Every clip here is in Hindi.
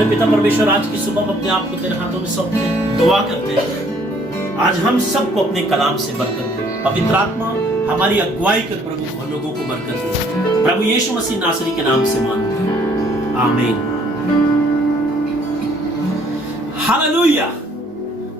प्यारे पिता परमेश्वर, आज की सुबह हम अपने आप को तेरे हाथों में सौंपते हैं, दुआ करते हैं आज हम सबको अपने कलाम से बरकत दे। पवित्र आत्मा हमारी अगुवाई कर प्रभु, और लोगों को बरकत दे। प्रभु यीशु मसीह नासरी के नाम से मांगते हैं, आमीन। हालेलुया।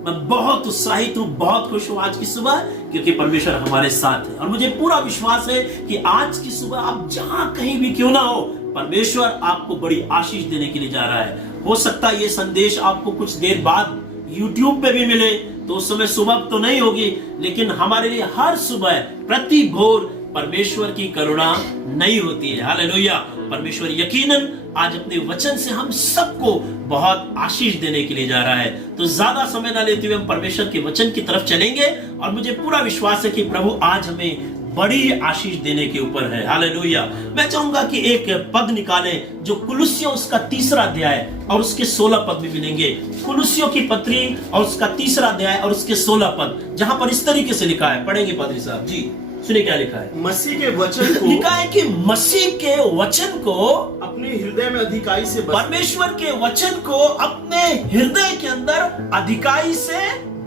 मैं बहुत उत्साहित हूं, बहुत खुश हूं आज की सुबह, क्योंकि परमेश्वर हमारे साथ है और मुझे पूरा विश्वास है कि आज की सुबह आप जहां कहीं भी क्यों ना हो, परमेश्वर आपको बड़ी आशीष देने के लिए जा रहा है। हो सकता है ये संदेश आपको कुछ देर बाद YouTube पे भी मिले, तो उस समय सुबह तो नहीं होगी, लेकिन हमारे लिए हर सुबह प्रति भोर परमेश्वर की करुणा नहीं होती है। हालेलुया। परमेश्वर यकीनन आज अपने वचन से हम सबको बहुत आशीष देने के लिए जा रहा है। तो ज्यादा समय ना लेते हुए हम परमेश्वर के वचन की तरफ चलेंगे और मुझे पूरा विश्वास है कि प्रभु आज हमें बड़ी आशीष देने के ऊपर है। हालेलुया। मैं चाहूंगा कि एक पद निकालें जो कुलुस्सियों उसका 3रा अध्याय और उसके 16 पद में मिलेंगे। कुलुस्सियों की पत्री और उसका 3रा अध्याय और उसके 16 पद, जहां पर इस तरीके से लिखा है। पढ़ेंगे पादरी साहब जी, सुनिए क्या लिखा है। मसीह के वचन को लिखा है कि मसीह के वचन को अपने हृदय में अधिकाई से परमेश्वर के वचन को अपने हृदय के अंदर अधिकाई से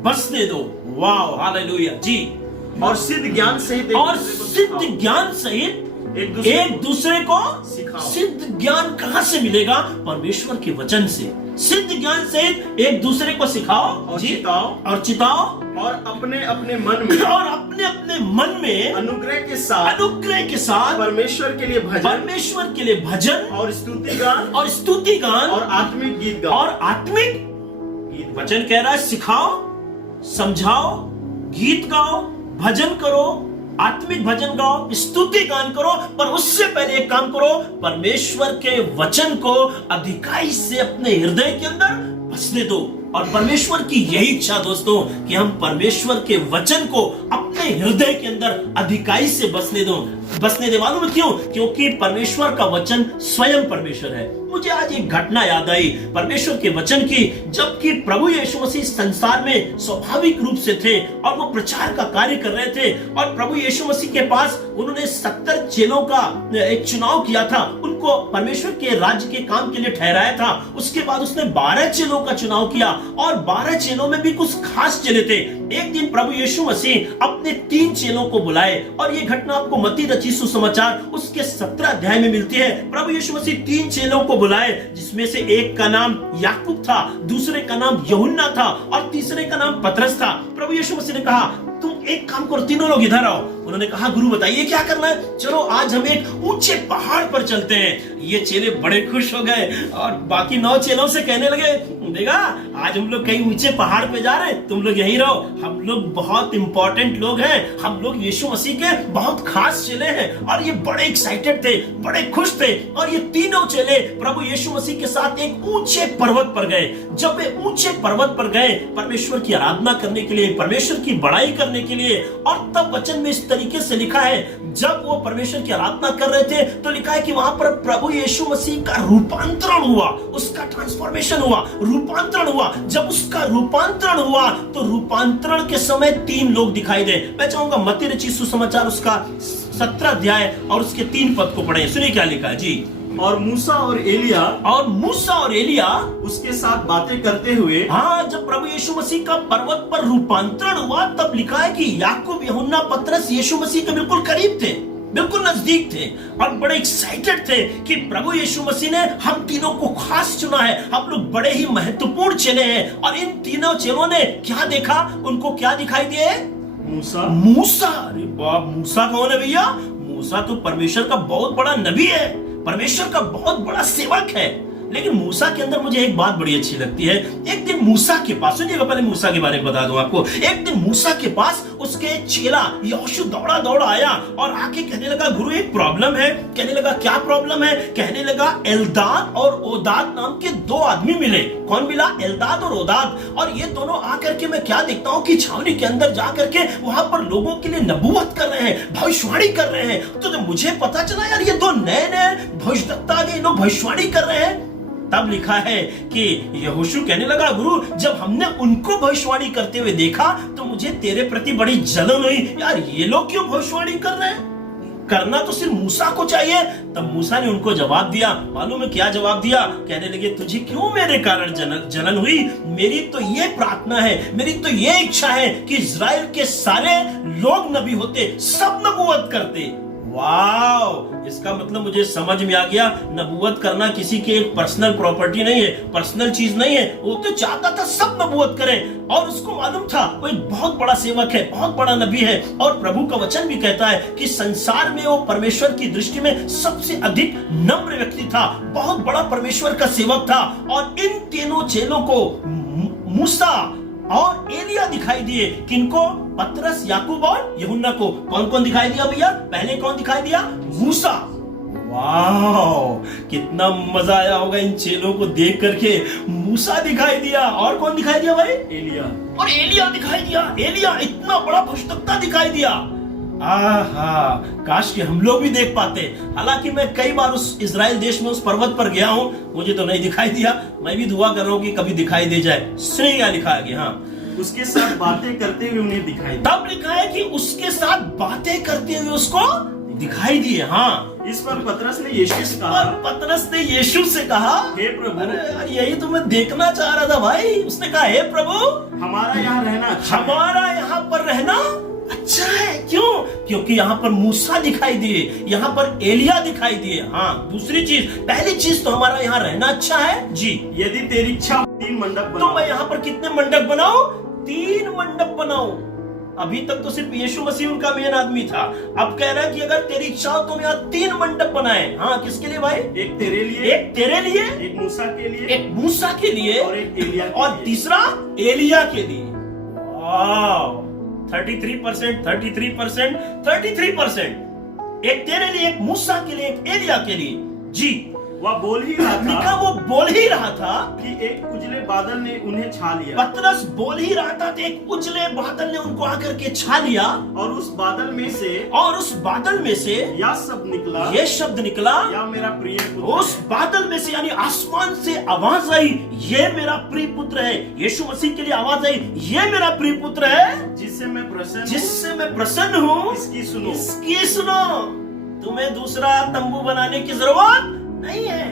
बसने दो। वाह, हालेलुया जी। और सिद्ध ज्ञान सहित एक दूसरे को सिखाओ। सिद्ध ज्ञान कहां से मिलेगा? परमेश्वर के वचन से। सिद्ध ज्ञान सहित एक दूसरे को सिखाओ और जी, चिताओ चिताओ और अपने अपने मन में और अपने मन में अनुग्रह के साथ परमेश्वर के लिए भजन और स्तुति गान और आत्मिक गीत गाओ। वचन कह रहा है सिखाओ, समझाओ, गीत गाओ, भजन करो, आत्मिक भजन गाओ, स्तुति गान करो, पर उससे पहले एक काम करो, परमेश्वर के वचन को अधिकाई से अपने हृदय के अंदर बसने दो। और परमेश्वर की यही इच्छा दोस्तों कि हम परमेश्वर के वचन को अपने हृदय के अंदर अधिकाई से बसने दे। मालूम क्यों? क्योंकि परमेश्वर का वचन स्वयं परमेश्वर है। मुझे आज एक घटना याद आई परमेश्वर के वचन की, जबकि प्रभु यीशु मसीह संसार में स्वाभाविक रूप से थे और वो प्रचार का कार्य कर रहे थे, और प्रभु यीशु मसीह के पास उन्होंने 70 चेलों का एक चुनाव किया था, उनको परमेश्वर के राज्य के काम के लिए ठहराया था। उसके बाद उसने 12 चेलों का चुनाव किया और 12 चेलों में भी कुछ खास चेले थे। एक दिन प्रभु यीशु मसीह अपने 3 चेलों को बुलाए, और ये घटना आपको मत्ती रचित सुसमाचार उसके 17 अध्याय में मिलती है। प्रभु यीशु मसीह 3 चेलों को बुलाए, जिसमें से एक का नाम याकूब था, दूसरे का नाम यूहन्ना था और तीसरे का नाम पतरस था। प्रभु यीशु मसीह ने कहा तुम एक काम करो, तीनों लोग इधर आओ। उन्होंने कहा गुरु बताइए क्या करना है? चलो आज हम एक ऊंचे पहाड़ पर चलते हैं। ये चेले बड़े खुश हो गए और बाकी 9 चेलों से कहने लगे देखा आज हम लोग कहीं ऊंचे पहाड़ पे जा रहे हैं, तुम लोग यहीं रहो, हम लोग बहुत इंपॉर्टेंट लोग हैं, हम लोग यीशु मसीह के बहुत खास चेले हैं। और ये बड़े एक्साइटेड थे, बड़े खुश थे, और ये तीनों चेले प्रभु यीशु मसीह के साथ एक ऊंचे पर्वत पर गए। जब वे ऊंचे पर्वत पर गए परमेश्वर की आराधना करने के लिए, परमेश्वर की बड़ाई करने के लिए, और तब वचन में इस तरीके से लिखा है जब वो परमेश्वर की आराधना कर रहे थे तो लिखा है कि वहां पर प्रभु यीशु मसीह का रूपांतरण हुआ, उसका ट्रांसफॉर्मेशन हुआ, रूपांतरण हुआ। जब उसका रूपांतरण हुआ तो रूपांतरण के समय 3 लोग दिखाई दे। मैं चाहूंगा मत्ती रचित सुसमाचार उसका 17 अध्याय और उसके 3 पद को पढ़ें। सुनिए क्या लिखा है जी। और मूसा और एलिया उसके साथ बातें करते हुए, हाँ, जब प्रभु यीशु मसीह का पर्वत पर रूपांतरण हुआ तब लिखा है कि याकूब, यूहन्ना, पतरस यीशु मसीह के बिल्कुल करीब थे, बिल्कुल नजदीक थे और बड़े एक्साइटेड थे कि प्रभु यीशु मसीह ने हम तीनों को खास चुना है, हम लोग बड़े ही महत्वपूर्ण चेले हैं। और इन तीनों चेलों ने क्या देखा? उनको क्या दिखाई दिए? मूसा। अरे बाप, मूसा कौन है भैया? मूसा तो परमेश्वर का बहुत बड़ा नबी है, परमेश्वर का बहुत बड़ा सेवक है। लेकिन मूसा के अंदर मुझे एक बात बड़ी अच्छी लगती है। एक दिन मूसा के पास, सुनिएगा पहले मूसा के बारे में बता दूं आपको। एक दिन मूसा के पास उसके चेला यहोशू दौड़ा आया और आके कहने लगा गुरु एक प्रॉब्लम है। कहने लगा क्या प्रॉब्लम है? कहने लगा एल्दाद और ओदाद नाम के 2 आदमी मिले। कौन मिला? एल्दाद और ओदाद। और ये दोनों आकर के मैं क्या देखता हूँ कि छावनी के अंदर जाकर के वहां पर लोगों के लिए नबूवत कर रहे हैं, भविष्यवाणी कर रहे हैं। तो जब मुझे पता चला यार ये 2 नए भविष्यवक्ता आगे लोग भविष्यवाणी कर रहे हैं, तब लिखा है कि यहोशू कहने लगा गुरु जब हमने उनको भविष्यवाणी करते हुए देखा तो मुझे तेरे प्रति बड़ी जलन हुई। यार ये लोग क्यों भविष्यवाणी कर रहे हैं? करना तो सिर्फ मूसा को चाहिए। तब मूसा ने उनको जवाब दिया, मालूम है क्या जवाब दिया? कहने लगे, तुझे क्यों मेरे कारण जलन हुई? मेरी तो ये प्रार्थना है, मेरी तो ये इच्छा है कि इज़राइल के सारे लोग नबी होते, सब नबूवत करते। वाह, इसका मतलब मुझे समझ में आ गया, नबूवत करना किसी की एक पर्सनल प्रॉपर्टी नहीं है, पर्सनल चीज नहीं है। वो तो चाहता था सब नबूवत करें, और उसको मालूम था वो एक बहुत बड़ा सेवक है, बहुत बड़ा नबी है। और प्रभु का वचन भी कहता है कि संसार में वो परमेश्वर की दृष्टि में सबसे अधिक नम्र व्यक्ति था, बहुत बड़ा परमेश्वर का सेवक था। और इन तीनों चेलों को मूसा और एलिया दिखाई दिए। किनको? पतरस, याकूब और यूहन्ना को। कौन कौन दिखाई दिया भैया? पहले कौन दिखाई दिया? मूसा। वाह, कितना मजा आया होगा इन चेलों को देख करके। मूसा दिखाई दिया, और कौन दिखाई दिया भाई? एलिया। और एलिया दिखाई दिया। एलिया इतना बड़ा भविष्यवक्ता दिखाई दिया। आहा, काश कि हम लोग भी देख पाते। हालांकि मैं कई बार उस इजराइल देश में उस पर्वत पर गया हूं, मुझे तो नहीं दिखाई दिया। मैं भी दुआ कर रहा हूं कि कभी दिखाई दे जाए। सुनिए क्या लिखा है? हाँ, उसके साथ बातें करते हुए उन्हें दिखाई दिया। तब लिखा है कि उसके साथ बातें करते हुए उसको दिखाई दिए। हाँ, इस पर पतरस ने यीशु से कहा, पतरस ने यीशु से कहा, हे प्रभु। अरे यार, यही तो मैं देखना चाह रहा था भाई। उसने कहा, हे प्रभु, हमारा यहाँ रहना अच्छा है। हमारा यहाँ पर रहना अच्छा है। क्यों? क्योंकि यहाँ पर मूसा दिखाई दिए, यहाँ पर एलिया दिखाई दिए। हाँ, दूसरी चीज, पहली चीज तो हमारा यहाँ रहना अच्छा है जी। यदि तेरी इच्छा 3 मंडप तो बनाओ। मैं यहाँ पर कितने मंडप बनाऊं? 3 मंडप बनाऊं। अभी तक तो सिर्फ यीशु मसीह उनका मेन आदमी था। अब कह रहा है कि अगर तेरी इच्छा हो तो यहाँ 3 मंडप बनाए। हाँ, किसके लिए भाई? एक तेरे लिए, एक तेरे लिए, एक मूसा के लिए, एक मूसा के लिए, और एक एलिया के और लिए। तीसरा एलिया के लिए। वाह, 33%, 33%, 33%। एक तेरे लिए, एक मूसा के लिए, एक एलिया के लिए जी। वह बोल ही रहा लिखा, था वो बोल ही रहा था कि एक उजले बादल ने उन्हें छा लिया। पतरस बोल ही रहा था कि एक उजले बादल ने उनको आकर के छा लिया, और उस बादल में से यह शब्द निकला, ये शब्द निकला, या मेरा प्रिय पुत्र उस बादल में से यानी आसमान से आवाज आई, ये मेरा प्रिय पुत्र है। यीशु मसीह के लिए आवाज आई, ये मेरा प्रिय पुत्र है जिससे मैं प्रसन्न जिससे मैं प्रसन्न हूँ, इसकी सुनो। इसकी सुनो। तुम्हें दूसरा तंबू बनाने की जरूरत नहीं है,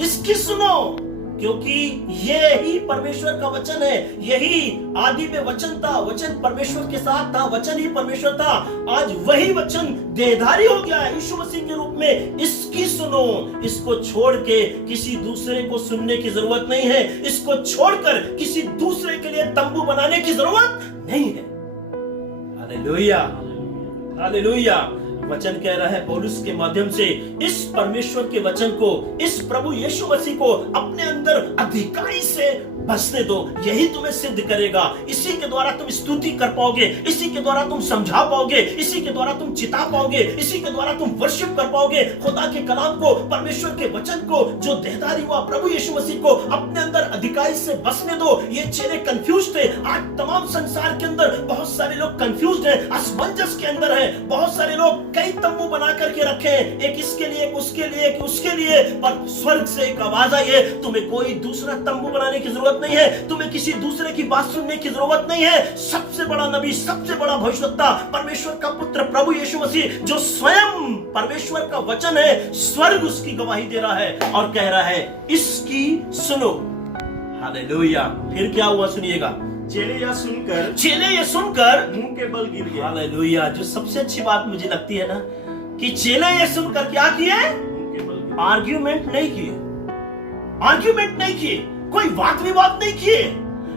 इसकी सुनो। क्योंकि ये ही परमेश्वर का वचन है। यही आदि में वचन था, वचन परमेश्वर के साथ था, वचन ही परमेश्वर था। आज वही वचन देहधारी हो गया है यीशु मसीह के रूप में। इसकी सुनो। इसको छोड़ के किसी दूसरे को सुनने की जरूरत नहीं है। इसको छोड़कर किसी दूसरे के लिए तंबू बनाने की जरूरत नहीं है। Hallelujah, hallelujah. वचन कह रहा है पौलुस के माध्यम से, इस परमेश्वर के वचन को, इस प्रभु यीशु मसीह को अपने अंदर अधिकारी से बसने दो। यही तुम्हें सिद्ध करेगा। इसी के द्वारा तुम स्तुति कर पाओगे, इसी के द्वारा तुम समझा पाओगे, इसी के द्वारा तुम चिता पाओगे, इसी के द्वारा तुम वर्शिप कर पाओगे। खुदा के कलाम को, परमेश्वर के वचन को, जो देहधारी हुआ प्रभु यीशु मसीह को अपने अंदर अधिकारी से बसने दो। ये चेले कंफ्यूज थे। आज तमाम संसार के अंदर बहुत सारे लोग कंफ्यूज हैं, असमंजस के अंदर है। बहुत सारे लोग कई तंबू बना करके रखे हैं, एक इसके लिए, एक उसके लिए, एक उसके लिए। पर स्वर्ग से एक आवाज आई है, तुम्हें कोई दूसरा तंबू बनाने की जरूरत नहीं है, तुम्हें किसी दूसरे की बात सुनने की जरूरत नहीं है। सबसे बड़ा नबी, सबसे बड़ा भविष्यवक्ता, परमेश्वर का पुत्र प्रभु यीशु मसीह, जो स्वयं परमेश्वर का वचन है, स्वर्ग उसकी गवाही दे रहा है और कह रहा है, इसकी सुनो। हालेलुया। फिर क्या हुआ सुनिएगा। चेले यह सुनकर मुंह के बल गिर गए। हालेलुया। जो सबसे अच्छी बात मुझे लगती है ना, कि चेले ये सुनकर क्या किए? मुंह के बल गिर गए। आर्ग्यूमेंट नहीं किए, आर्ग्यूमेंट नहीं किए, कोई वाद विवाद नहीं किए।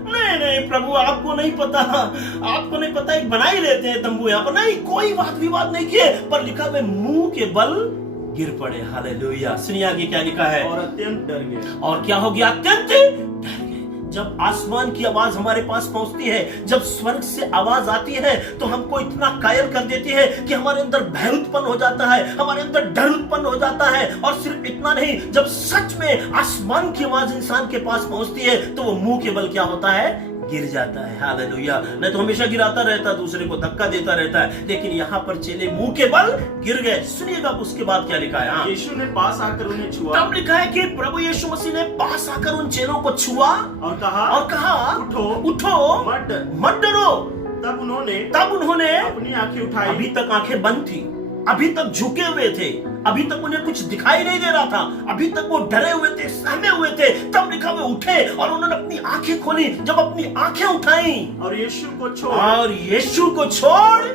नहीं नहीं प्रभु, आपको नहीं पता, आपको नहीं पता, एक बना ही लेते हैं तंबू यहाँ पर। नहीं, कोई वाद विवाद नहीं किए, पर लिखा हुआ मुंह के बल गिर पड़े। हालेलुया। सुनिए आगे क्या लिखा है। और अत्यंत डर गए। और क्या हो गया? अत्यंत डर गए। जब आसमान की आवाज हमारे पास पहुंचती है, जब स्वर्ग से आवाज आती है, तो हमको इतना कायल कर देती है कि हमारे अंदर भय उत्पन्न हो जाता है, हमारे अंदर डर उत्पन्न हो जाता है। और सिर्फ इतना नहीं, जब सच में आसमान की आवाज इंसान के पास पहुंचती है, तो वो मुंह के बल क्या होता है? गिर जाता है। हालेलुया। नहीं तो हमेशा गिराता रहता, दूसरे को धक्का देता रहता है। लेकिन यहाँ पर चेले मुंह के बल गिर गए। सुनिएगा उसके बाद क्या लिखा है। हाँ। यीशु ने पास आकर उन्हें छुआ। तब लिखा है कि प्रभु यीशु मसीह ने पास आकर उन चेलों को छुआ और कहा, उठो, मत डरो। तब उन्होंने तब उन्होंने अपनी आंखें उठाई। अभी तक आंखें बंद थी, अभी तक झुके हुए थे, अभी तक उन्हें कुछ दिखाई नहीं दे रहा था, अभी तक वो डरे हुए थे, सहमे हुए थे। तब लिखा वे उठे और उन्होंने अपनी आंखें खोली। जब अपनी आंखें उठाई और यीशु को छोड़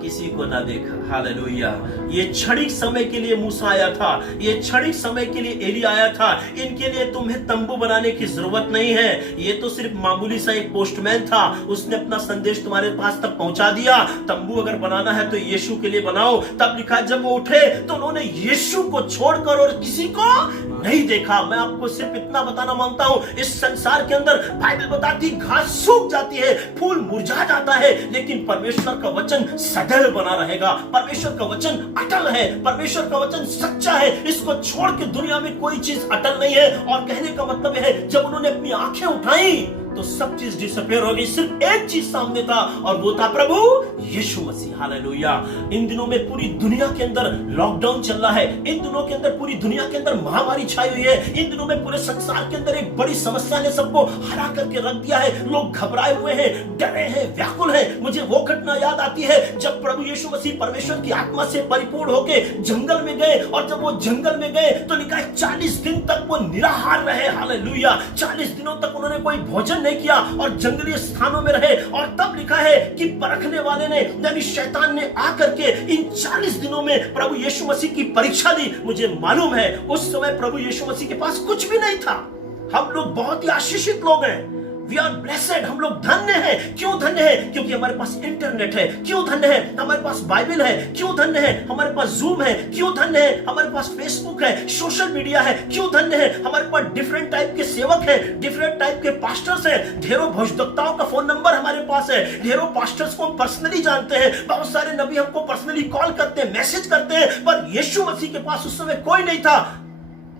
किसी को ना देखा। हालेलुया। ये क्षणिक समय के लिए मूसा आया था, ये क्षणिक समय के लिए एलिया आया था। इनके लिए तुम्हें तंबू बनाने की जरूरत नहीं है। ये तो सिर्फ मामूली सा एक पोस्टमैन था, उसने अपना संदेश तुम्हारे पास तक पहुंचा दिया। तंबू अगर बनाना है तो यीशु के लिए बनाओ। तब लिखा जब वो उठे तो उन्होंने यीशु को छोड़कर और किसी को नहीं देखा। मैं आपको सिर्फ इतना बताना मांगता हूं, इस संसार के अंदर बाइबल बताती घास सूख जाती है, फूल मुरझा जाता है, लेकिन परमेश्वर का वचन सदैव बना रहेगा। परमेश्वर का वचन अटल है, परमेश्वर का वचन सच्चा है। इसको छोड़ के दुनिया में कोई चीज अटल नहीं है। और कहने का मतलब है जब उन्होंने अपनी आंखें उठाई तो सब चीज डिसअपियर हो गई। सिर्फ एक चीज सामने था और वो था प्रभु यीशु मसीह। हालेलुया। इन दिनों में पूरी दुनिया के अंदर लॉकडाउन चल रहा है, इन दिनों के अंदर पूरी दुनिया के अंदर महामारी छाई हुई है, इन दिनों में पूरे संसार के अंदर एक बड़ी समस्या ने सबको हरा करके रख दिया है। लोग घबराए हुए हैं, डरे हैं, व्याकुल हैं। मुझे वो घटना याद आती है जब प्रभु यीशु मसीह परमेश्वर की आत्मा से परिपूर्ण होके जंगल में गए, और जब वो जंगल में गए तो लिखा है 40 दिन तक वो निराहार रहे। हालेलुया। 40 दिनों तक उन्होंने कोई भोजन नहीं किया और जंगली स्थानों में रहे। और तब लिखा है कि परखने वाले ने यानी शैतान ने आकर के इन 40 दिनों में प्रभु यीशु मसीह की परीक्षा ली। मुझे मालूम है उस समय प्रभु यीशु मसीह के पास कुछ भी नहीं था। हम लोग बहुत ही आशीषित लोग हैं। We are blessed, हम लोग धन्य हैं। क्यों धन्य हैं? क्योंकि हमारे पास इंटरनेट है। क्यों धन्य है? हमारे पास बाइबल है। क्यों धन्य है? हमारे पास जूम है। क्यों धन्य है? हमारे पास फेसबुक है, सोशल मीडिया है। क्यों धन्य है? हमारे पास डिफरेंट टाइप के सेवक हैं, डिफरेंट टाइप के पास्टर्स हैं, ढेरों भविष्यवक्ताओं का फोन नंबर हमारे पास है, ढेरों पास्टर्स को हम पर्सनली जानते हैं, बहुत सारे नबी हमको पर्सनली कॉल करते हैं, मैसेज करते हैं। पर यीशु मसीह के पास उस समय कोई नहीं था।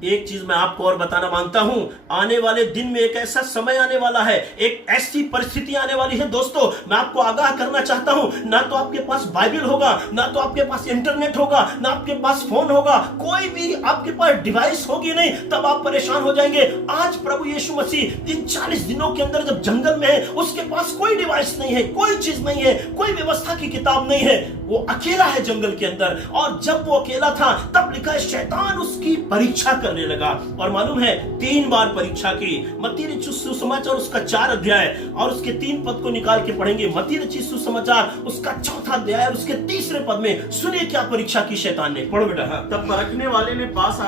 एक चीज मैं आपको और बताना मांगता हूं, आने वाले दिन में एक ऐसा समय आने वाला है, एक ऐसी परिस्थिति आने वाली है। दोस्तों मैं आपको आगाह करना चाहता हूं, ना तो आपके पास बाइबल होगा, ना तो आपके पास इंटरनेट होगा, ना आपके पास फोन होगा, कोई भी आपके पास डिवाइस होगी नहीं, तब आप परेशान हो जाएंगे। आज प्रभु यीशु मसीह इन 40 दिनों के अंदर जब जंगल में है, उसके पास कोई डिवाइस नहीं है, कोई चीज नहीं है, कोई व्यवस्था की किताब नहीं है, वो अकेला है जंगल के अंदर। और जब वो अकेला था तब लिखा है शैतान उसकी परीक्षा करने लगा। और मालूम है 3 बार परीक्षा की। मत्ती रचित सुसमाचार उसका 4 अध्याय और उसके 3 पद को निकाल के पढ़ेंगे। मत्ती रचित सुसमाचार उसका 4 अध्याय और उसके 3 पद में सुनिए क्या परीक्षा की शैतान ने। पढ़ो बेटा। तब परखने वाले ने पास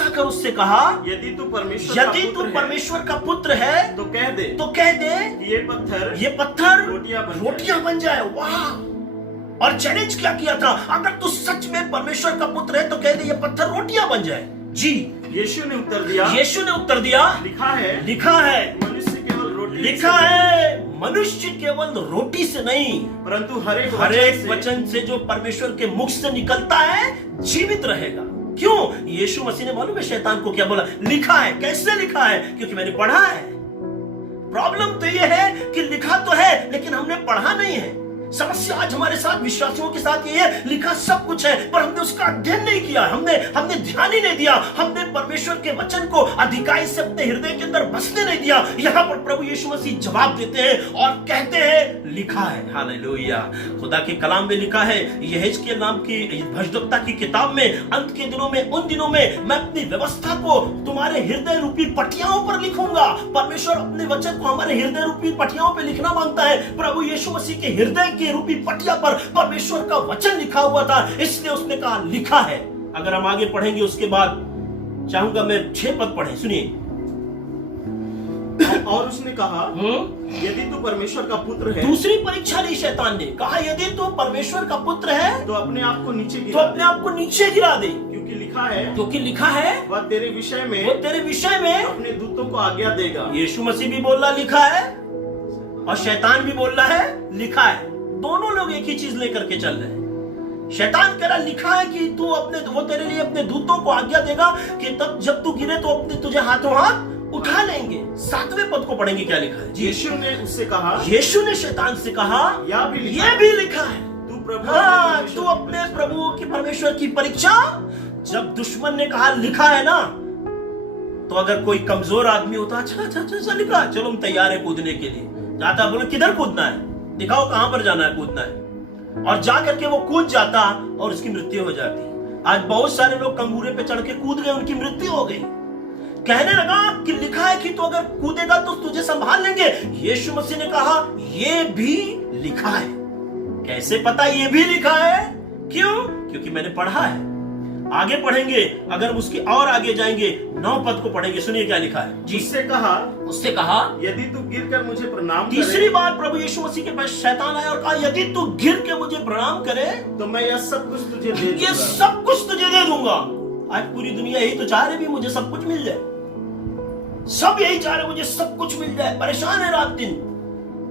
आकर उससे कहा, यदि तू परमेश्वर का पुत्र है तो कह दे कि ये पत्थर रोटियां बन जाए। वाह। और चैलेंज क्या किया था, अगर तू सच में परमेश्वर का पुत्र है तो कह दे ये पत्थर रोटियां बन जाए। जी। यीशु ने उत्तर दिया लिखा है मनुष्य केवल रोटी से नहीं परंतु हर एक वचन से जो परमेश्वर के मुख से निकलता है जीवित रहेगा। क्यों? यीशु मसीह ने मालूम है शैतान को क्या बोला? लिखा है। कैसे लिखा है? क्योंकि मैंने पढ़ा है। प्रॉब्लम तो यह है कि लिखा तो है लेकिन हमने पढ़ा नहीं है। समस्या आज हमारे साथ विश्वासियों के साथ ये है, लिखा सब कुछ है पर हमने उसका अध्ययन नहीं किया, हमने ध्यान ही नहीं दिया, हमने परमेश्वर के वचन को अधिकाई से अपने हृदय के अंदर बसने नहीं दिया। यहाँ पर प्रभु यीशु मसीह जवाब देते हैं और कहते हैं लिखा है। हालेलुया। खुदा के कलाम में लिखा है, यहेजकेल नाम की भविष्यवक्ता की किताब में, अंत के दिनों में, उन दिनों में मैं अपनी व्यवस्था को तुम्हारे हृदय रूपी पटियाओं पर लिखूंगा। परमेश्वर अपने वचन को हमारे हृदय रूपी पटियाओं पर लिखना मांगता है। प्रभु यीशु मसीह के हृदय के रूपी पटिया पर परमेश्वर का वचन लिखा हुआ था, इसलिए उसने कहा लिखा है। अगर हम आगे पढ़ेंगे उसके बाद चाहूंगा मैं 6 पद पढ़े, सुनिए। और उसने कहा यदि तू परमेश्वर का पुत्र है। दूसरी परीक्षा ली शैतान ने, कहा यदि तू परमेश्वर का पुत्र है तो अपने आप को नीचे गिरा दे, क्योंकि लिखा है वह तेरे विषय में अपने दूतों को आज्ञा देगा। यीशु मसीह भी बोल रहा लिखा है और शैतान भी बोल रहा है लिखा है। दोनों लोग एक ही चीज लेकर के चल रहे हैं। शैतान कह रहा लिखा है कि तू वो तेरे लिए अपने दूतों को आज्ञा देगा कि तब जब तू गिरे तो अपने तुझे हाथों हाथ उठा लेंगे। 7वें पद को पढ़ेंगे क्या लिखा है। यीशु ने शैतान से कहा यह भी लिखा है तू अपने प्रभु की परमेश्वर की परीक्षा। जब दुश्मन ने कहा लिखा है ना, तो अगर कोई कमजोर आदमी होता अच्छा लिखा, चलो हम तैयार है कूदने के लिए, जाता बोले किधर कूदना है, दिखाओ कहां पर जाना है, कूदना है। और जा करके वो कूद जाता और उसकी मृत्यु हो जाती। आज बहुत सारे लोग कंगूरे पे चढ़ के कूद गए, उनकी मृत्यु हो गई। कहने लगा कि लिखा है कि तू अगर कूदेगा तो तुझे संभाल लेंगे। यीशु मसीह ने कहा ये भी लिखा है। कैसे पता ये भी लिखा है? क्यों? क्योंकि मैंने पढ़ा है। आगे पढ़ेंगे, अगर उसके और आगे जाएंगे 9 पद को पढ़ेंगे, सुनिए क्या लिखा है। उससे कहा यदि तू गिरकर मुझे प्रणाम करे। तीसरी बार प्रभु यीशु मसीह के पास शैतान आया और कहा यदि तू गिर के मुझे प्रणाम करे तो मैं यह सब कुछ तुझे दे दूंगा। ये सब कुछ तुझे दे दूंगा। आज पूरी दुनिया यही तो चाह रही भी मुझे सब कुछ मिल जाए। सब यही चाह रहे मुझे सब कुछ मिल जाए, परेशान है रात दिन।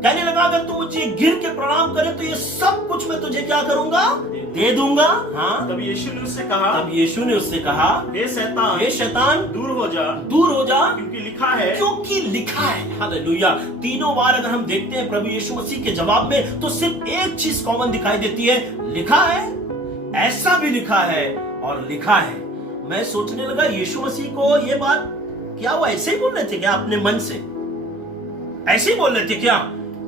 कहने लगा अगर तू मुझे गिर के प्रणाम करे तो ये सब कुछ मैं तुझे क्या करूंगा? दे दूंगा। हाँ, तब यीशु ने उससे कहा हे शैतान दूर हो जा क्योंकि लिखा है। हालेलुया। तीनों बार अगर हम देखते हैं प्रभु यीशु मसीह के जवाब में तो सिर्फ एक चीज कॉमन दिखाई देती है, लिखा है, ऐसा भी लिखा है और लिखा है। मैं सोचने लगा यीशु मसीह को ये बात क्या वो ऐसे ही बोल रहे थे क्या? अपने मन से ऐसे ही बोल रहे थे क्या?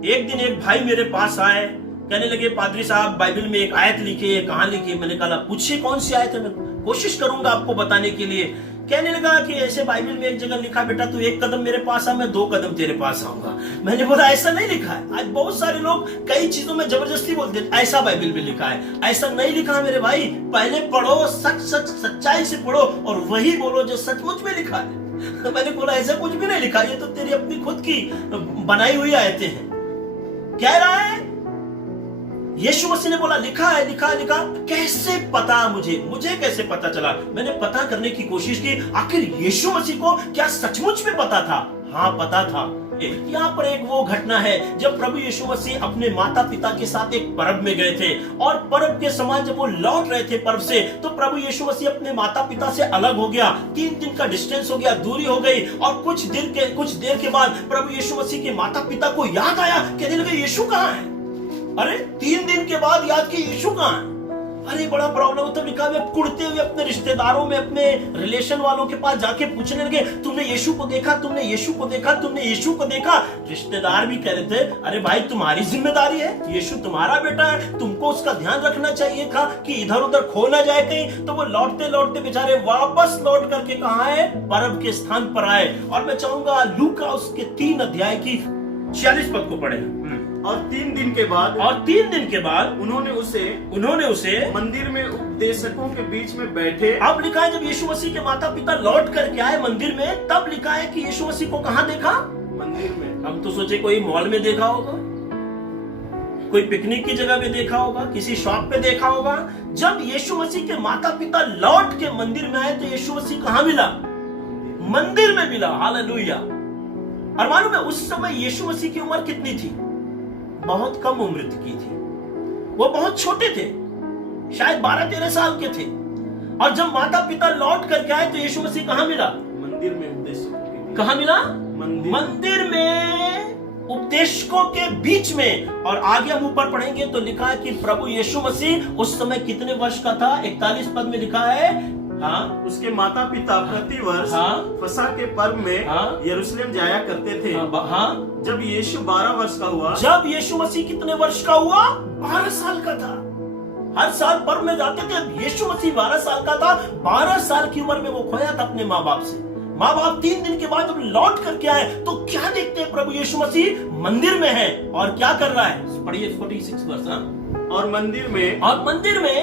एक दिन एक भाई मेरे पास आए, कहने लगे पादरी साहब बाइबल में एक आयत लिखी है, कहां लिखी है? मैंने कहा पूछिए कौन सी आयत है, मैं कोशिश करूंगा आपको बताने के लिए। कहने लगा कि ऐसे बाइबल में एक जगह लिखा बेटा तू 1 कदम मेरे पास आ, मैं 2 कदम तेरे पास आऊंगा। मैंने बोला ऐसा नहीं लिखा है। आज बहुत सारे लोग कई चीजों में जबरदस्ती बोलते हैं ऐसा बाइबल में लिखा है, ऐसा नहीं लिखा है मेरे भाई। पहले पढ़ो, सच्चाई से पढ़ो और वही बोलो जो सचमुच में लिखा है। मैंने बोला ऐसा कुछ भी नहीं लिखा, ये तो तेरी अपनी खुद की बनाई हुई आयतें हैं। कह रहा है यीशु मसीह ने बोला लिखा है, लिखा। कैसे पता मुझे कैसे पता चला? मैंने पता करने की कोशिश की, आखिर यीशु मसीह को क्या सचमुच में पता था? हाँ, पता था। यहाँ पर एक वो घटना है जब प्रभु यीशु मसीह अपने माता पिता के साथ एक पर्व में गए थे और पर्व के समय जब वो लौट रहे थे पर्व से, तो प्रभु यीशु मसीह अपने माता पिता से अलग हो गया। 3 दिन का डिस्टेंस हो गया, दूरी हो गई। और कुछ देर के बाद प्रभु यीशु मसीह के माता पिता को याद आया, कहने लगे यीशु कहाँ है? अरे 3 दिन के बाद याद कि यीशु कहाँ है? अरे बड़ा प्रॉब्लम होता। लिखा मैं कुड़ते हुए अपने रिश्तेदारों में, अपने रिलेशन वालों के पास जाके पूछने लगे तुमने यीशु को देखा, तुमने यीशु को देखा, तुमने यीशु को देखा? रिश्तेदार भी कह रहे थे अरे भाई तुम्हारी जिम्मेदारी है, यीशु तुम्हारा बेटा है, तुमको उसका ध्यान रखना चाहिए था कि इधर उधर खो ना जाए कहीं। तो वो लौटते बेचारे वापस लौट करके कहाँ है? पर्व के स्थान पर आए। और मैं चाहूंगा लूका उसके 3 अध्याय की 46 पद को पढ़े। और 3 दिन के बाद उन्होंने उसे मंदिर में उपदेशकों के बीच में बैठे। अब लिखा है जब यीशु मसीह के माता पिता लौट करके आए मंदिर में, तब लिखा है कि यीशु मसीह को कहाँ देखा? मंदिर में। हम तो सोचे कोई मॉल में देखा होगा, कोई पिकनिक की जगह पे देखा होगा, किसी शॉप पे देखा होगा। जब यीशु मसीह के माता पिता लौट के मंदिर में आए तो यीशु मसीह कहाँ मिला? मंदिर में मिला। हालेलुया। और मालूम है उस समय यीशु मसीह की उम्र कितनी थी? बहुत कम उम्र की थी। वो बहुत छोटे थे, शायद 12-13 साल के थे। और जब माता पिता लौट करके आए तो यीशु मसीह कहाँ मिला? मंदिर में उपदेशकों। कहाँ मिला? मंदिर में उपदेशकों के बीच में। और आगे हम ऊपर पढ़ेंगे तो लिखा है कि प्रभु यीशु मसीह उस समय कितने वर्ष का था? 41 पद में लिखा है हाँ, उसके माता पिता प्रतिवर्ष फसह के पर्व में यरूशलेम जाया करते थे। जब यीशु 12 वर्ष का हुआ। जब यीशु मसीह कितने वर्ष का हुआ? 12 साल का था। हर साल पर्व में जाते थे। यीशु मसीह 12 साल का था। 12 साल की उम्र में वो खोया था अपने माँ बाप से। माँ बाप 3 दिन के बाद जब लौट करके आए तो क्या देखते हैं? प्रभु यीशु मसीह मंदिर में है और क्या कर रहा है? पढ़िए 46 वर्ष। और मंदिर में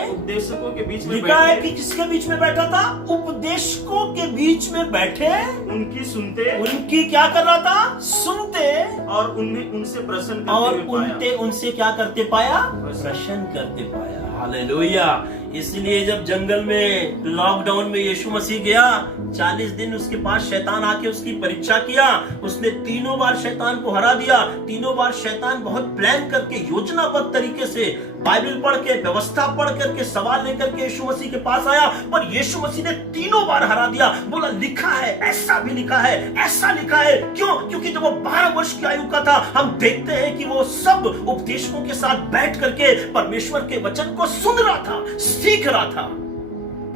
उपदेशकों के बीच में लिखा है कि किसके बीच में बैठा था? उपदेशकों के बीच में बैठे उनकी क्या कर रहा था? सुनते और उनसे प्रसन्न करते और उनसे क्या करते पाया? प्रसन्न करते पाया। हालेलुया। इसलिए जब जंगल में लॉकडाउन में यीशु मसीह गया, 40 दिन उसके पास शैतान आके उसकी परीक्षा किया। उसने 3 बार शैतान को हरा दिया। 3 बार शैतान बहुत प्लान करके योजनाबद्ध तरीके से बाइबल पढ़ के, व्यवस्था पढ़ करके, सवाल लेकर के यीशु मसीह के पास आया। पर यीशु मसीह ने 3 बार हरा दिया। बोला लिखा है, ऐसा भी लिखा है, ऐसा लिखा है। क्यों? क्योंकि जब वो 12 वर्ष की आयु का था, हम देखते हैं कि वो सब उपदेशकों के साथ बैठ करके परमेश्वर के वचन को सुन रहा था, सीख रहा था।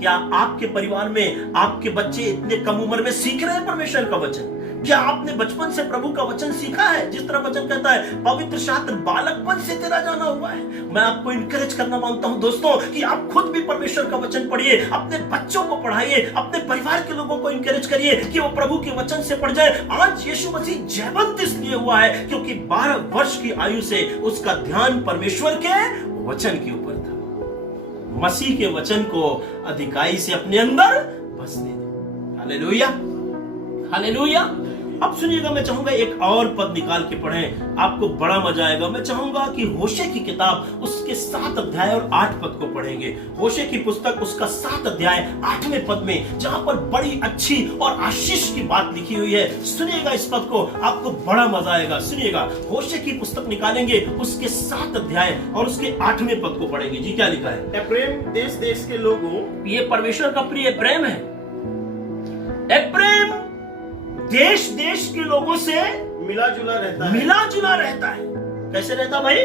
क्या आपके परिवार में आपके बच्चे इतने कम उम्र में सीख रहे हैं परमेश्वर का वचन? क्या आपने बचपन से प्रभु का वचन सीखा है? जिस तरह वचन कहता है पवित्र शास्त्र बालकपन से तेरा जाना हुआ है। मैं आपको इनकरेज करना मांगता हूं दोस्तों कि आप खुद भी परमेश्वर का वचन पढ़िए, अपने बच्चों को पढ़ाइए, अपने परिवार के लोगों को इनकरेज करिए कि वो प्रभु के वचन से पढ़ जाए। आज यीशु मसीह जयवंत इसलिए हुआ है क्योंकि 12 वर्ष की आयु से उसका ध्यान परमेश्वर के वचन के ऊपर था। मसीह के वचन को अधिकाई से अपने अंदर बसने दो। Hallelujah, hallelujah. अब सुनिएगा, मैं चाहूंगा एक और पद निकाल के पढ़ें, आपको बड़ा मजा आएगा। मैं चाहूंगा कि होशे की किताब उसके 7 अध्याय और 8 पद को पढ़ेंगे। होशे की पुस्तक उसका 7 अध्याय 8वें पद में, जहां पर बड़ी अच्छी और आशीष की बात लिखी हुई है। सुनिएगा इस पद को, आपको बड़ा मजा आएगा। सुनिएगा, होशे की पुस्तक निकालेंगे, उसके 7 अध्याय और उसके 8वें पद को पढ़ेंगे। जी क्या लिखा है? एफ्रेम देश देश के लोगों, ये परमेश्वर का प्रिय प्रेम है। एफ्रेम देश देश के लोगों से मिला जुला रहता है। मिला जुला रहता है। कैसे रहता भाई?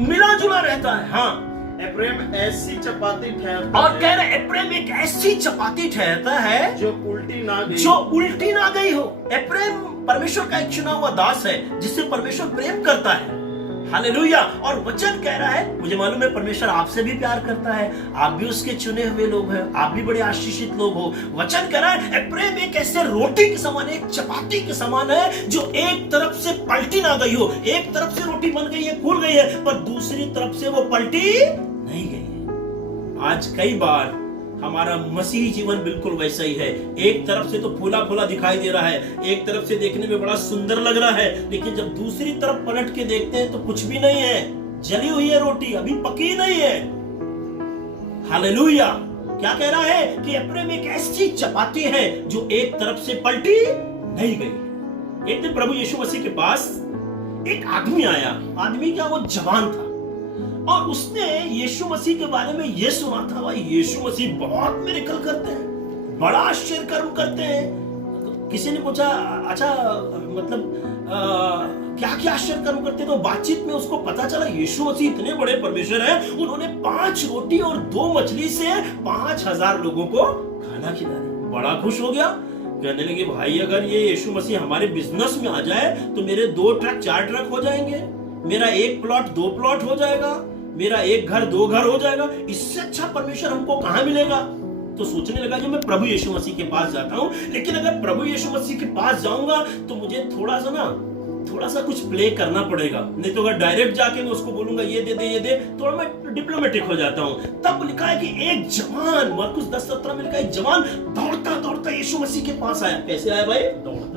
मिला जुला रहता है। हाँ, एफ्रेम ऐसी चपाती ठहरता और है, कह रहे एफ्रेम एक ऐसी चपाती ठहरता है जो उल्टी ना गई, जो उल्टी ना गई हो। एफ्रेम परमेश्वर का एक चुना हुआ दास है जिससे परमेश्वर प्रेम करता है। हालेलुया। और वचन कह रहा है, मुझे मालूम है परमेश्वर आपसे भी प्यार करता है, आप भी उसके चुने हुए लोग हैं, आप भी बड़े आशीषित लोग हो। वचन कह रहा है एफ्रेम एक ऐसे रोटी के समान, एक चपाती के समान है जो एक तरफ से पलटी ना गई हो। एक तरफ से रोटी बन गई है, फूल गई है, पर दूसरी तरफ से वो पलटी नहीं गई है। आज कई बार हमारा मसीही जीवन बिल्कुल वैसा ही है। एक तरफ से तो फूला फूला दिखाई दे रहा है, एक तरफ से देखने में बड़ा सुंदर लग रहा है, लेकिन जब दूसरी तरफ पलट के देखते हैं तो कुछ भी नहीं है, जली हुई है रोटी, अभी पकी नहीं है। हालेलुया। क्या कह रहा है कि एफ्रेम एक ऐसी चपाती है जो एक तरफ से पलटी नहीं गई। एक दिन प्रभु यीशु मसीह के पास एक आदमी आया। आदमी क्या, वो जवान था और उसने यीशु मसीह के बारे में यह सुना था, भाई यीशु मसीह बहुत मिरेकल करते हैं, बड़ा आश्चर्य कर्म करते हैं। तो किसी ने पूछा, अच्छा मतलब क्या क्या आश्चर्य कर्म करते हैं? तो बातचीत में उसको पता चला यीशु मसीह इतने बड़े परमेश्वर हैं, उन्होंने 5 रोटी और 2 मछली से 5000 लोगों को खाना खिला दिया। बड़ा खुश हो गया, कहने लगे भाई अगर ये यीशु मसीह हमारे बिजनेस में आ जाए तो मेरे 2 ट्रक 4 ट्रक हो जाएंगे, मेरा 1 प्लॉट 2 प्लॉट हो जाएगा, मेरा 1 घर 2 घर हो जाएगा, इससे अच्छा परमेश्वर हमको कहां मिलेगा? तो सोचने लगा जो मैं प्रभु यीशु मसीह के पास जाता हूं, लेकिन अगर प्रभु यीशु मसीह के पास जाऊंगा तो मुझे थोड़ा सा कुछ प्ले करना पड़ेगा, नहीं तो अगर डायरेक्ट जाके मैं उसको बोलूंगा ये दे, थोड़ा मैं डिप्लोमेटिक हो जाता हूं। तब लिखा है कि एक जवान, मरकुस 10:17 में लिखा है, एक जवान दौड़ता दौड़ता यीशु मसीह के पास आया। कैसे आया भाई?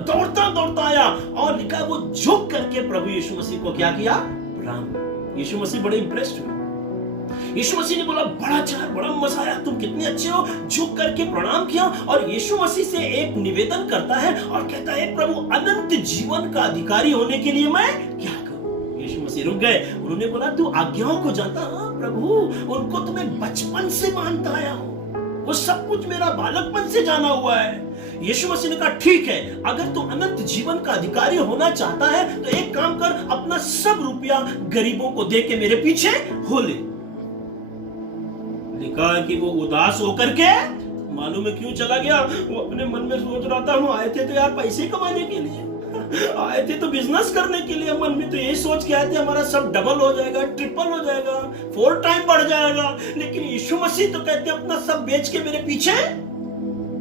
दौड़ता दौड़ता आया और लिखा है वो झुक करके प्रभु यीशु मसीह को क्या किया? प्रणाम। यीशु मसीह बड़े इंप्रेस्ड हुए। यीशु मसीह ने बोला बड़ा अच्छा, बड़ा मजा आया, तुम कितने अच्छे हो। झुक करके प्रणाम किया और यीशु मसीह से एक निवेदन करता है और कहता है प्रभु अनंत जीवन का अधिकारी होने के लिए मैं क्या करूं? यीशु मसीह रुक गए। उन्होंने बोला तू आज्ञाओं को जानता? हाँ प्रभु, उनको तो मैं बचपन से मानता आया हूं, वो सब कुछ मेरा बालकपन से जाना हुआ है। यीशु मसीह ने कहा ठीक है, अगर तू अनंत जीवन का अधिकारी होना चाहता है तो एक काम कर, अपना सब रुपया गरीबों को दे के मेरे पीछे हो ले। लिखा कि वो उदास होकर के मालूम है क्यों चला गया? वो अपने मन में सोच रहा था हम आए थे तो यार पैसे कमाने के लिए, आए थे तो बिजनेस करने के लिए, मन में तो यही सोच के आए थे हमारा सब डबल हो जाएगा, ट्रिपल हो जाएगा, 4 टाइम बढ़ जाएगा। लेकिन यीशु मसीह तो कहते अपना सब बेच के मेरे पीछे।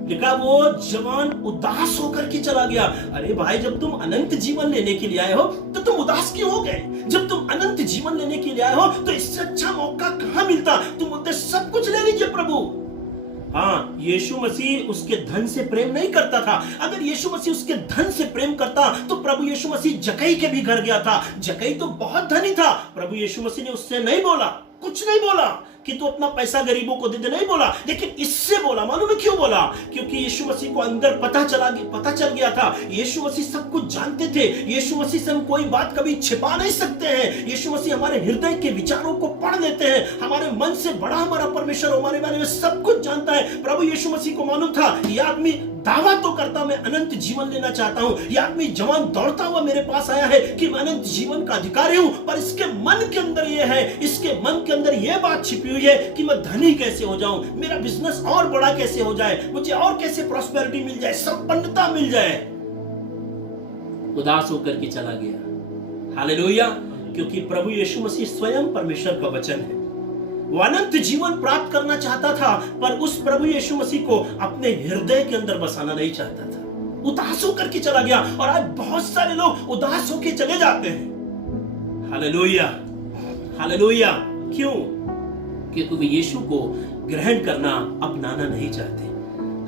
लिखा वो जवान उदास होकर के चला गया। अरे भाई, जब तुम अनंत जीवन लेने के लिए आए हो तो तुम उदास क्यों हो गए? जब तुम अनंत जीवन लेने के लिए आए हो तो इससे अच्छा मौका कहां मिलता? तुम बोलते सब कुछ ले लीजिए प्रभु। हाँ, यीशु मसीह उसके धन से प्रेम नहीं करता था। अगर यीशु मसीह उसके धन से प्रेम करता तो प्रभु यीशु मसीह जक्कई के भी घर गया था। जक्कई तो बहुत धनी था, प्रभु यीशु मसीह ने उससे नहीं बोला, कुछ नहीं बोला कि तू अपना पैसा गरीबों को दे दे, नहीं बोला। लेकिन इससे बोला, मालूम है क्यों बोला? क्योंकि यीशु मसीह को अंदर पता चल गया था। यीशु मसीह सब कुछ जानते थे। यीशु मसीह से हम कोई बात कभी छिपा नहीं सकते हैं। यीशु मसीह हमारे हृदय के विचारों को पढ़ लेते हैं। हमारे मन से बड़ा हमारा परमेश्वर हमारे बारे में सब कुछ जानता है। प्रभु यीशु मसीह को मालूम था ये आदमी दावा तो करता मैं अनंत जीवन लेना चाहता हूं। यह आदमी जवान दौड़ता हुआ मेरे पास आया है कि मैं अनंत जीवन का अधिकारी हूं, पर इसके मन के अंदर यह है, इसके मन के अंदर यह बात छिपी हुई है कि मैं धनी कैसे हो जाऊं, मेरा बिजनेस और बड़ा कैसे हो जाए, मुझे और कैसे प्रॉस्पेरिटी मिल जाए, संपन्नता मिल जाए। उदास होकर के चला गया। हालेलुया। क्योंकि प्रभु यीशु मसीह स्वयं परमेश्वर का वचन है। वो अनंत जीवन प्राप्त करना चाहता था, पर उस प्रभु यीशु मसीह को अपने हृदय के अंदर बसाना नहीं चाहता था। उदास होकर के चला गया। और आज बहुत सारे लोग उदास होकर चले जाते हैं। Hallelujah, hallelujah. क्यों? क्योंकि वे यीशु को ग्रहण करना, अपनाना नहीं चाहते।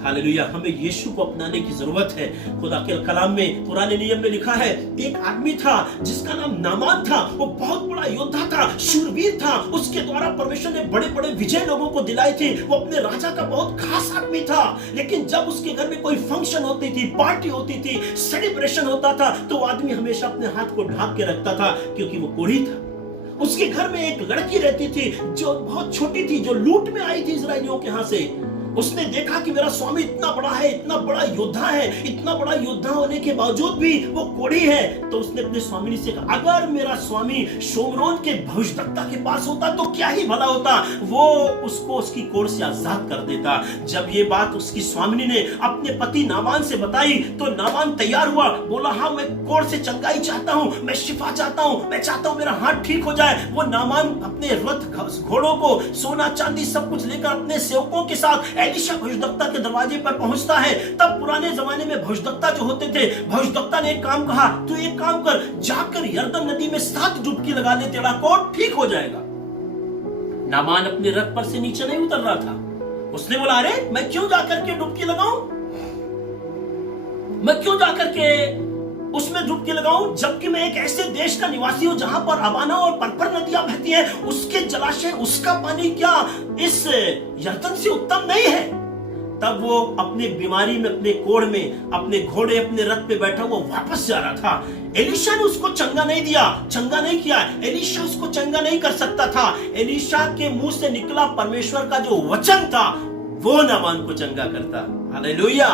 हालेलुया। हमें यीशु को अपनाने की जरूरत है। खुदा के कलाम में, पुराने नियम में लिखा है, एक आदमी था जिसका नाम नामान था। वो बहुत बड़ा योद्धा था, शूरवीर था। उसके द्वारा परमेश्वर ने बड़े बड़े विजय लोगों को दिलाई थी। वो अपने राजा का बहुत खास आदमी था। लेकिन जब उसके घर में कोई फंक्शन होती थी, पार्टी होती थी, सेलिब्रेशन होता था, तो वो आदमी हमेशा अपने हाथ को ढांक के रखता था, क्योंकि वो कोढ़ी था। उसके घर में एक लड़की रहती थी जो बहुत छोटी थी, जो लूट में आई थी इजरायलियों के यहां से। उसने देखा कि मेरा स्वामी इतना बड़ा है, इतना बड़ा योद्धा है, इतना बड़ा योद्धा होने के बावजूद भी वो कोढ़ी है। तो उसने अपने स्वामी से कहा, अगर मेरा स्वामी शोमरोन के भविष्यद्वक्ता के पास होता तो क्या ही भला होता, वो उसको उसकी कोढ़ से आजाद कर देता। जब ये बात उसकी स्वामिनी ने अपने पति नामान से बताई, तो नामान तैयार हुआ, बोला, हाँ मैं कोढ़ से चंगाई चाहता हूँ, मैं शिफा चाहता हूँ, मैं चाहता हूँ मेरा हाथ ठीक हो जाए। वो नामान अपने रथ घोड़ों को, सोना चांदी सब कुछ लेकर अपने सेवकों के साथ एलीशा भविष्यद्वक्ता के दरवाजे पर पहुंचता है। तब पुराने जमाने में भविष्यद्वक्ता जो होते थे, भविष्यद्वक्ता ने एक काम कहा, तू एक काम कर, जाकर यरदन नदी में 7 डुबकी लगा ले, तेरा कोढ़ ठीक हो जाएगा। नामान अपने रथ पर से नीचे नहीं उतर रहा था। उसने बोला, अरे मैं क्यों जाकर के डुबकी लगाऊं, मैं क्यों जाकर के उसमें डुबकी लगाऊं, जबकि मैं एक ऐसे देश का निवासी हूं जहां पर अबाना और परपर नदियां बहती हैं। उसके जलाशय, उसका पानी क्या इस यरदन से उत्तम नहीं है? तब वो अपनी बीमारी में, अपने कोढ़ में, अपने घोड़े, अपने रथ पे बैठा हुआ वापस जा रहा था। एलीशा ने उसको चंगा नहीं दिया, चंगा नहीं किया। एलीशा उसको चंगा नहीं कर सकता था। एलीशा के मुंह से निकला परमेश्वर का जो वचन था, वो नामान को चंगा करता। हालेलुया।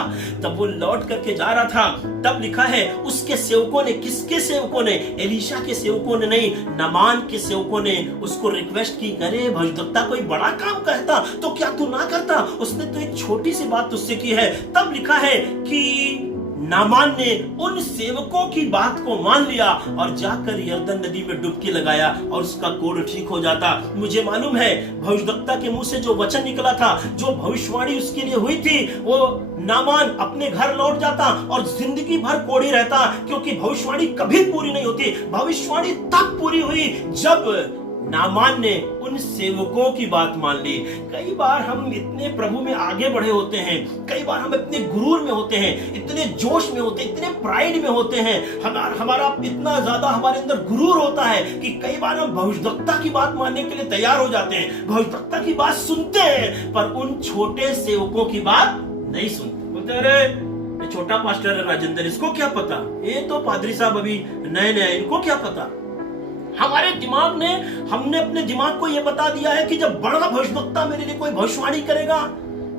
तब वो लौट करके जा रहा था। तब लिखा है, उसके सेवकों ने, किसके सेवकों ने? एलीशा के सेवकों ने नहीं, नामान के सेवकों ने उसको रिक्वेस्ट की, अरे भविष्यद्वक्ता कोई बड़ा काम कहता तो क्या तू ना करता? उसने तो एक छोटी सी बात तुझसे की है। तब लिखा है कि नामान ने उन सेवकों की बात को मान लिया और जाकर यरदन नदी में डुबकी लगाया और उसका कोढ़ ठीक हो जाता। मुझे मालूम है, भविष्यद्वक्ता के मुंह से जो वचन निकला था, जो भविष्यवाणी उसके लिए हुई थी, वो नामान अपने घर लौट जाता और जिंदगी भर कोढ़ी रहता, क्योंकि भविष्यवाणी कभी पूरी नहीं होती। भविष्यवाणी तब पूरी हुई जब नामान ने उन सेवकों की बात मान ली। कई बार हम इतने प्रभु में आगे बढ़े होते हैं, कई बार हम इतने गुरूर में होते हैं, इतने जोश में होते हैं, इतने प्राइड में होते हैं, हमारा इतना ज्यादा हमारे अंदर गुरूर होता है कि कई बार हम भविष्यद्वक्ता की बात मानने के लिए तैयार हो जाते हैं, भविष्यद्वक्ता की बात सुनते हैं, पर उन छोटे सेवकों की बात नहीं सुनते। बोलते, अरे छोटा पास्टर है राजेंद्र, इसको क्या पता, ये तो पादरी साहब अभी नए नए, इनको क्या पता। हमारे दिमाग ने, हमने अपने दिमाग को यह बता दिया है कि जब बड़ा भविष्यद्वक्ता मेरे लिए कोई भविष्यवाणी करेगा,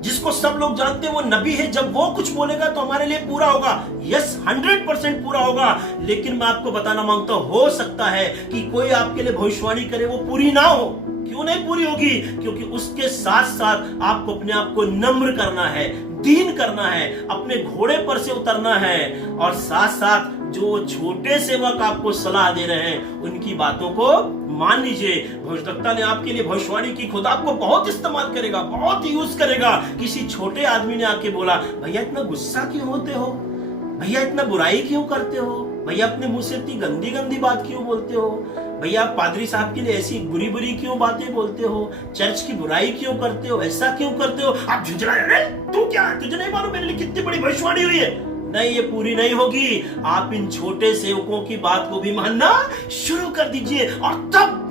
जिसको सब लोग जानते हैं वो नबी है, जब वो कुछ बोलेगा तो हमारे लिए पूरा होगा। यस, 100% पूरा होगा। लेकिन मैं आपको बताना मांगता हूं, हो सकता है कि कोई आपके लिए भविष्यवाणी करे, वो पूरी ना हो। क्यों नहीं पूरी होगी? क्योंकि उसके साथ साथ आपको अपने आप को नम्र करना है, दीन करना है, अपने घोड़े पर से उतरना है, और साथ साथ जो छोटे सेवक आपको सलाह दे रहे हैं उनकी बातों को मान लीजिए। भविष्यद्वक्ता ने आपके लिए भविष्यवाणी की, खुदा आपको बहुत इस्तेमाल करेगा, बहुत यूज करेगा। किसी छोटे आदमी ने आके बोला, भैया इतना गुस्सा क्यों होते हो, भैया इतना बुराई क्यों करते हो, भैया अपने मुंह से इतनी गंदी गंदी बात क्यों बोलते हो, भैया आप पादरी साहब के लिए ऐसी बुरी बुरी क्यों बातें बोलते हो, चर्च की बुराई क्यों करते हो, ऐसा क्यों करते हो? आप झुंझला, तू क्या, तुझे नहीं मालूम मेरे लिए कितनी बड़ी भविष्यवाणी हुई है? नहीं, ये पूरी नहीं होगी। आप इन छोटे सेवकों की बात को भी मानना शुरू कर दीजिए। और तब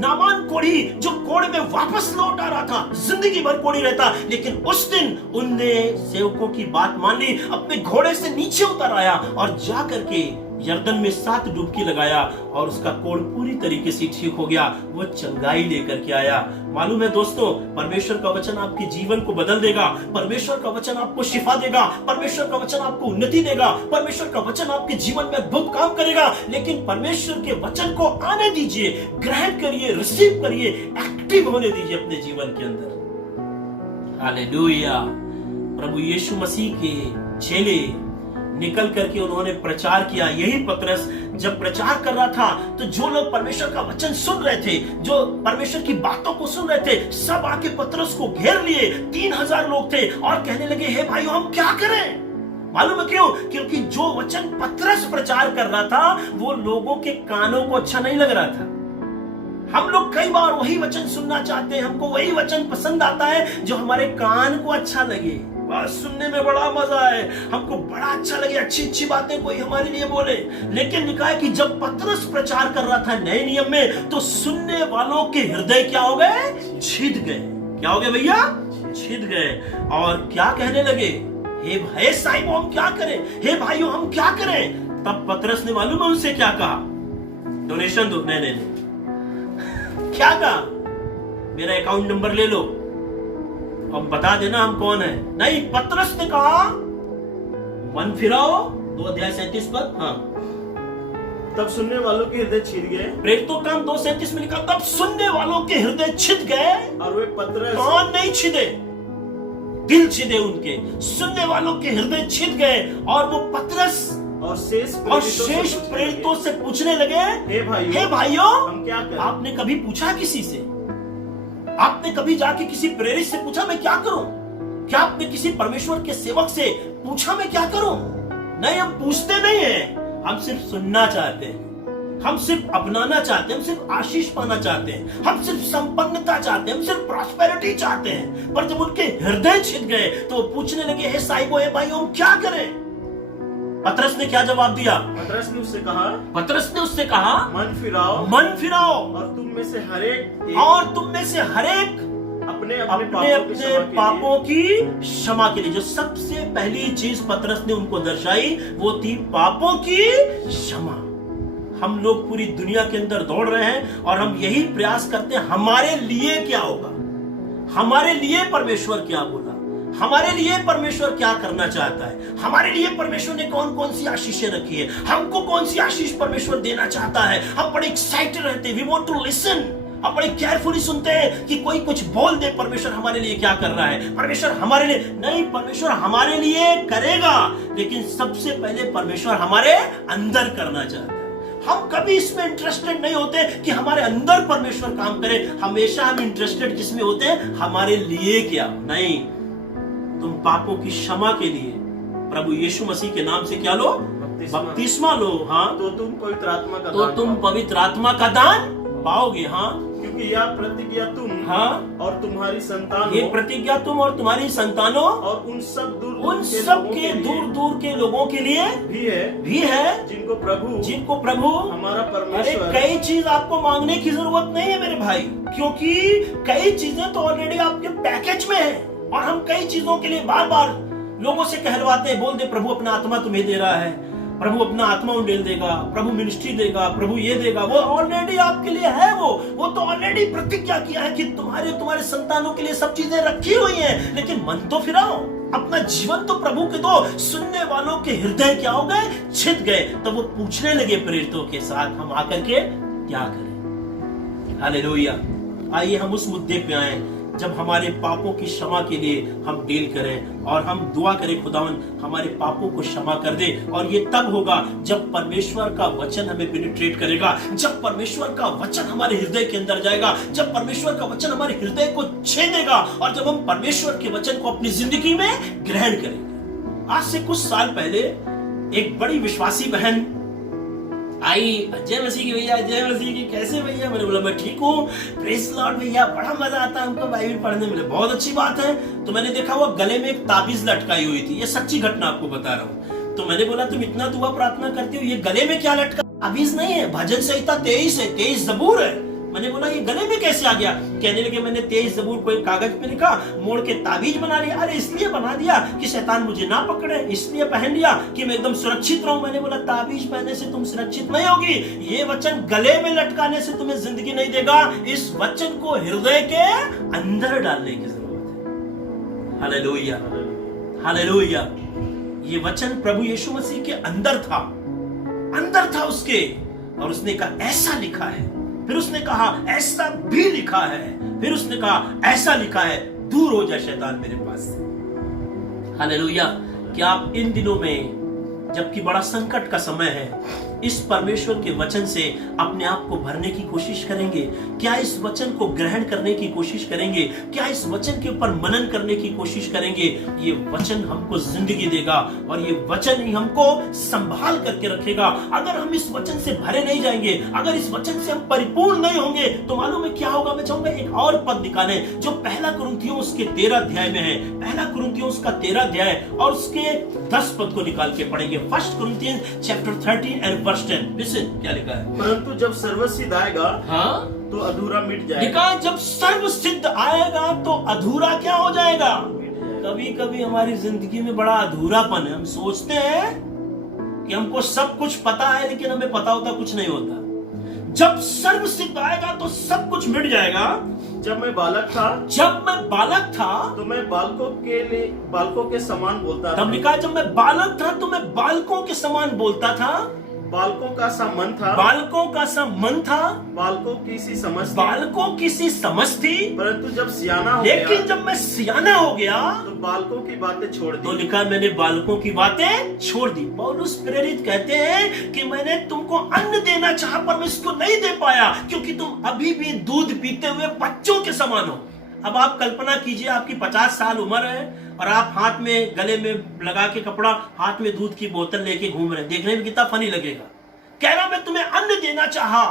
नामान कोढ़ी, जो कोढ़ में वापस लौट आ रहा था, जिंदगी भर कोढ़ी रहता, लेकिन उस दिन उनने सेवकों की बात मान ली, अपने घोड़े से नीचे उतर आया और जा करके यर्दन में 7 डुबकी लगाया और उसका कोढ़ पूरी तरीके से ठीक हो गया। वो चंगाई लेकर के आया। मालूम है दोस्तों, परमेश्वर का वचन आपके जीवन को बदल देगा। परमेश्वर का वचन आपको शिफा देगा। परमेश्वर का वचन आपको उन्नति देगा। परमेश्वर का वचन आपके जीवन में अद्भुत काम करेगा। लेकिन परमेश्वर के वचन को आने दीजिए, ग्रहण करिए, रिसीव करिए, एक्टिव होने दीजिए अपने जीवन के अंदर। हालेलुया। प्रभु यीशु मसीह के चेले निकल करके उन्होंने प्रचार किया। यही पतरस जब प्रचार कर रहा था तो जो लोग परमेश्वर का वचन सुन रहे थे, जो परमेश्वर की बातों को सुन रहे थे, सब आके पतरस को घेर लिए। 3000 लोग थे और कहने लगे, हे भाइयों, हम क्या करें? मालूम है क्यों? क्योंकि जो वचन पतरस प्रचार कर रहा था वो लोगों के कानों को अच्छा नहीं लग रहा था। हम लोग कई बार वही वचन सुनना चाहते हैं, हमको वही वचन पसंद आता है जो हमारे कान को अच्छा लगे, बस सुनने में बड़ा मजा है, हमको बड़ा अच्छा लगे, अच्छी अच्छी बातें कोई हमारे लिए बोले। लेकिन लिखा है कि जब पतरस प्रचार कर रहा था नए नियम में, तो सुनने वालों के हृदय क्या हो गए? छिद गए। क्या हो गए भैया? छिद गए। और क्या कहने लगे? हे भाई साहिब, हम क्या करें? हे भाइयों, हम क्या करें? तब पतरस ने मालूम है उनसे क्या कहा? डोनेशन दो। नहीं, क्या कहा? मेरा अकाउंट नंबर ले लो, हम बता देना हम कौन है। नहीं, पतरस ने कहा, मन फिराओ, 2:37 पर। हाँ, तब सुनने वालों के हृदय छिद गए। प्रेरितों का काम 2:37 में लिखा, तब सुनने वालों के हृदय छिद गए। और वे पतरस, कान नहीं छिदे, दिल छिदे उनके। सुनने वालों के हृदय छिद गए और वो पतरस और शेष प्रेरितों से पूछने लगे, हे भाइयों, हम क्या करें? आपने कभी पूछा किसी से? आपने कभी जाके किसी प्रेरित से पूछा मैं क्या करूं? क्या आपने किसी परमेश्वर के सेवक से पूछा मैं क्या करूं? नहीं, हम पूछते नहीं हैं, हम सिर्फ सुनना चाहते हैं, हम सिर्फ अपनाना चाहते हैं, हम सिर्फ आशीष पाना चाहते हैं, हम सिर्फ संपन्नता चाहते हैं, हम सिर्फ प्रॉस्पेरिटी चाहते हैं। पर जब उनके हृदय छिद गए तो पूछने लगे, हे साहिबो, हे भाइयों, हम क्या करें? पतरस ने क्या जवाब दिया? पतरस ने उससे कहा, मन फिराओ और तुम में से हरेक अपने पापों की क्षमा के लिए। जो सबसे पहली चीज पतरस ने उनको दर्शाई वो थी पापों की क्षमा। हम लोग पूरी दुनिया के अंदर दौड़ रहे हैं और हम यही प्रयास करते हैं, हमारे लिए क्या होगा, हमारे लिए परमेश्वर क्या बोला, हमारे लिए परमेश्वर क्या करना चाहता है, हमारे लिए परमेश्वर ने कौन कौन सी आशीषें रखी है, हमको कौन सी आशीष परमेश्वर देना चाहता है। हम बड़े एक्साइटेड रहते हैं, वी वांट टू लिसन। हम बड़े केयरफुली सुनते हैं कि कोई कुछ बोल दे, परमेश्वर हमारे लिए क्या कर रहा है, परमेश्वर हमारे लिए। नहीं, परमेश्वर हमारे लिए करेगा, लेकिन सबसे पहले परमेश्वर हमारे अंदर करना चाहता है। हम कभी इसमें इंटरेस्टेड नहीं होते कि हमारे अंदर परमेश्वर काम करे। हमेशा हम इंटरेस्टेड किसमें होते हैं? हमारे लिए क्या। नहीं, तुम पापों की क्षमा के लिए प्रभु यीशु मसीह के नाम से क्या लो? बपतिस्मा लो। हाँ, तो तुम पवित्र आत्मा का दान पाओगे। हाँ, क्योंकि यह प्रतिज्ञा तुम, हाँ, और तुम्हारी संतान, ये प्रतिज्ञा तुम और तुम्हारी संतानों और उन सब के दूर के लोगों के लिए भी है जिनको प्रभु हमारा परमेश्वर। कई चीज आपको मांगने की जरूरत नहीं है मेरे भाई, क्योंकि कई चीजें तो ऑलरेडी आपके पैकेज में है। और हम कई चीजों के लिए बार बार लोगों से कहलवाते हैं, बोल दे प्रभु अपना आत्मा तुम्हें दे रहा है, प्रभु अपना आत्मा उंडेल देगा, प्रभु मिनिस्ट्री देगा, प्रभु ये देगा। वो ऑलरेडी आपके लिए है। वो तो ऑलरेडी प्रतिज्ञा किया है कि तुम्हारे संतानों के लिए सब चीजें रखी हुई हैं। लेकिन मन तो फिराओ, अपना जीवन तो प्रभु के दो। सुनने वालों के हृदय क्या हो गए? छिद गए। तो वो पूछने लगे प्रेरितों के साथ, हम आकर के क्या करें? हालेलुया। आइए हम उस मुद्दे पे आए जब हमारे पापों की क्षमा के लिए हम डील करें और हम दुआ करें, खुदावन हमारे पापों को क्षमा कर दे। और ये तब होगा जब परमेश्वर का वचन हमें पेनिट्रेट करेगा, जब परमेश्वर का वचन हमारे हृदय के अंदर जाएगा, जब परमेश्वर का वचन हमारे हृदय को छेदेगा और जब हम परमेश्वर के वचन को अपनी जिंदगी में ग्रहण करेंगे। आज से कुछ साल पहले एक बड़ी विश्वासी बहन आई, जय मसीह की भैया, जय मसीह की, कैसे भैया? मैंने बोला मैं ठीक हूँ, प्रेज लॉर्ड भैया, बड़ा मजा आता है हमको बाइबल पढ़ने में। बहुत अच्छी बात है। तो मैंने देखा वो गले में एक ताबीज लटकाई हुई थी। ये सच्ची घटना आपको बता रहा हूँ। तो मैंने बोला तुम इतना दुआ प्रार्थना करती हो, ये गले में क्या लटका? ताबीज नहीं है, भजन संहिता 23 है, 23 ज़बूर है। मैंने बोला ये गले में कैसे आ गया? कहने लगे मैंने 23 ज़बूर को एक कागज पे लिखा, मोड़ के ताबीज बना लिया। अरे इसलिए बना दिया कि शैतान मुझे ना पकड़े, इसलिए पहन लिया कि मैं एकदम सुरक्षित रहूं। मैंने बोला ताबीज पहनने से तुम सुरक्षित नहीं होगी, ये वचन गले में लटकाने से तुम्हें जिंदगी नहीं देगा। इस वचन को हृदय के अंदर डालने की जरूरत है। Hallelujah, hallelujah. ये वचन प्रभु यीशु मसीह के अंदर था उसके, और उसने कहा ऐसा लिखा है, फिर उसने कहा ऐसा भी लिखा है, फिर उसने कहा ऐसा लिखा है, दूर हो जा शैतान मेरे पास से। हालेलुया। क्या आप इन दिनों में, जबकि बड़ा संकट का समय है, इस परमेश्वर के वचन से अपने आप को भरने की कोशिश करेंगे? क्या इस वचन को ग्रहण करने की कोशिश करेंगे? क्या इस वचन के ऊपर मनन करने की कोशिश करेंगे? ये वचन हमको जिंदगी देगा और ये वचन ही हमको संभाल करके रखेगा। अगर हम इस वचन से भरे नहीं जाएंगे, अगर इस वचन से हम परिपूर्ण नहीं होंगे, तो मालूम है क्या होगा? मैं चाहूंगा एक और पद निकालें जो पहला कुरिन्थियों उसके 13 अध्याय में है। पहला कुरिन्थियों उसका 13 अध्याय और उसके 10 पद को निकाल के पढ़ेंगे। First Corinthians chapter 13 and verse 10। Listen क्या लिखा है? परंतु जब सर्वसिद्ध आएगा तो अधूरा मिट जाएगा। लिखा जब सर्वसिद्ध आएगा तो अधूरा क्या हो जाएगा? कभी कभी हमारी जिंदगी में बड़ा अधूरापन है। हम सोचते हैं कि हमको सब कुछ पता है, लेकिन हमें पता होता कुछ नहीं होता। जब सर्वसिद्ध आएगा तो सब कुछ मिट जाएगा। जब मैं बालक था तो मैं बालकों के समान बोलता था। तब लिखा जब मैं बालक था तो मैं बालकों के समान बोलता था। बालकों का सा मन था, बालकों की सी समझ थी। परंतु जब सियाना हो गया, लेकिन जब मैं सियाना हो गया तो बालकों की बातें छोड़ दी। तो लिखा मैंने बालकों की बातें छोड़ दी। पौलुस प्रेरित कहते हैं कि मैंने तुमको अन्न देना चाहा पर मैं इसको नहीं दे पाया, क्योंकि तुम अभी भी दूध पीते हुए बच्चों के समान हो। अब आप कल्पना कीजिए, आपकी 50 साल उम्र है और आप हाथ में गले में लगा के कपड़ा, हाथ में दूध की बोतल लेके घूम रहे हैं। देखने में कितना फनी लगेगा। कह रहा मैं तुम्हें अन्न देना चाहा,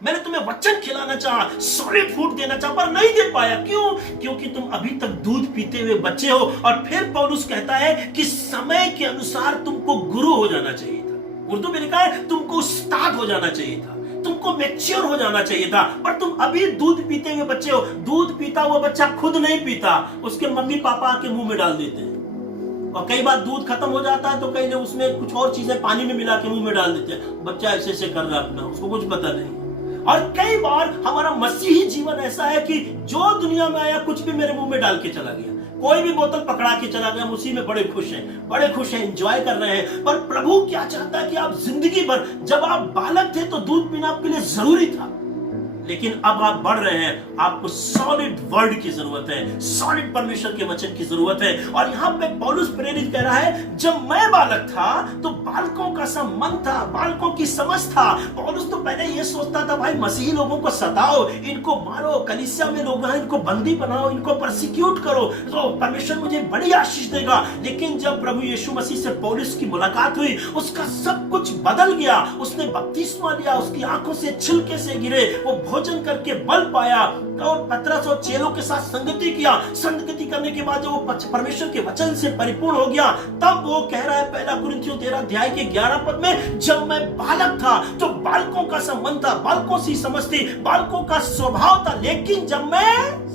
मैंने तुम्हें वचन खिलाना चाहा, सॉलिड फूड देना चाहा, पर नहीं दे पाया। क्यों? क्योंकि तुम अभी तक दूध पीते हुए बच्चे हो। और फिर पौलुस कहता है कि समय के अनुसार तुमको गुरु हो जाना चाहिए था। उर्दू में लिखा है तुमको उस्ताद हो जाना चाहिए था, तुमको मैच्योर हो जाना चाहिए था, पर तुम अभी दूध पीते हुए बच्चे हो। दूध पीता हुआ बच्चा खुद नहीं पीता, उसके मम्मी पापा आके मुंह में डाल देते हैं। और कई बार दूध खत्म हो जाता है तो कई लोग उसमें कुछ और चीजें पानी में मिला के मुंह में डाल देते हैं। बच्चा ऐसे ऐसे कर रहा है अपना, उसको कुछ पता नहीं। और कई बार हमारा मसीही जीवन ऐसा है कि जो दुनिया में आया कुछ भी मेरे मुंह में डाल के चला गया। कोई भी बोतल पकड़ा के चला गया, हम उसी में बड़े खुश हैं, एंजॉय कर रहे हैं। पर प्रभु क्या चाहता है कि आप जिंदगी भर, जब आप बालक थे तो दूध पीना आपके लिए जरूरी था, लेकिन अब आप बढ़ रहे हैं, आपको सॉलिड वर्ड की जरूरत है, सॉलिड परमेश्वर के वचन की जरूरत है। और यहाँ पे पौलुस प्रेरित कह रहा है जब मैं बालक था तो बालकों का सा मन था, बालकों की समझ था। पौलुस तो पहले ये सोचता था भाई मसीही लोगों को सताओ, इनको मारो, कलीसिया में लोग हैं इनको बंदी बनाओ, इनको परसिक्यूट करो तो परमेश्वर मुझे बड़ी आशीष देगा। लेकिन जब प्रभु यीशु मसीह से पौलुस की मुलाकात हुई, उसका सब कुछ बदल गया। उसने बपतिस्मा लिया, उसकी आंखों से छिलके से गिरे, वो भोजन करके बल पाया और पतरस और चेलों के साथ संगति किया। संगति करने के बाद जब वो परमेश्वर के वचन से परिपूर्ण हो गया, तब वो कह रहा है पहला कुरिन्थियों 13 अध्याय के 11 पद में, जब मैं बालक था तो बालकों का सा मन था, बालकों सी समझ थी, बालकों का स्वभाव था। लेकिन जब मैं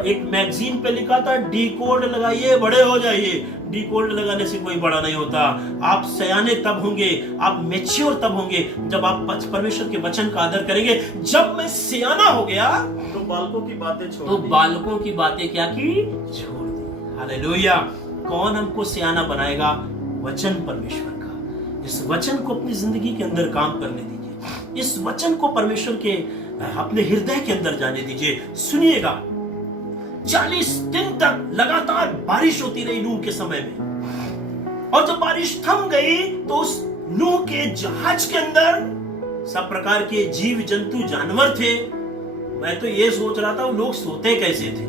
एक मैगजीन पे लिखा था डी कोड लगाइए बड़े हो जाइए। डी कोड लगाने से कोई बड़ा नहीं होता। आप सयाने तब होंगे, आप मैच्योर तब होंगे जब आप परमेश्वर के वचन का आदर करेंगे। जब मैं सियाना हो गया तो बालकों की बातें छोड़ दी। बालकों की बातें क्या की? छोड़ दी। हालेलुया। कौन हमको सियाना बनाएगा? वचन परमेश्वर का। इस वचन को अपनी जिंदगी के अंदर काम करने दीजिए, इस वचन को परमेश्वर के अपने हृदय के अंदर जाने दीजिए। सुनिएगा, 40 दिन तक लगातार बारिश होती रही नूह के समय में, और जब बारिश थम गई तो उस नूह के जहाज के अंदर सब प्रकार के जीव जंतु जानवर थे। मैं तो ये सोच रहा था वो लोग सोते कैसे थे।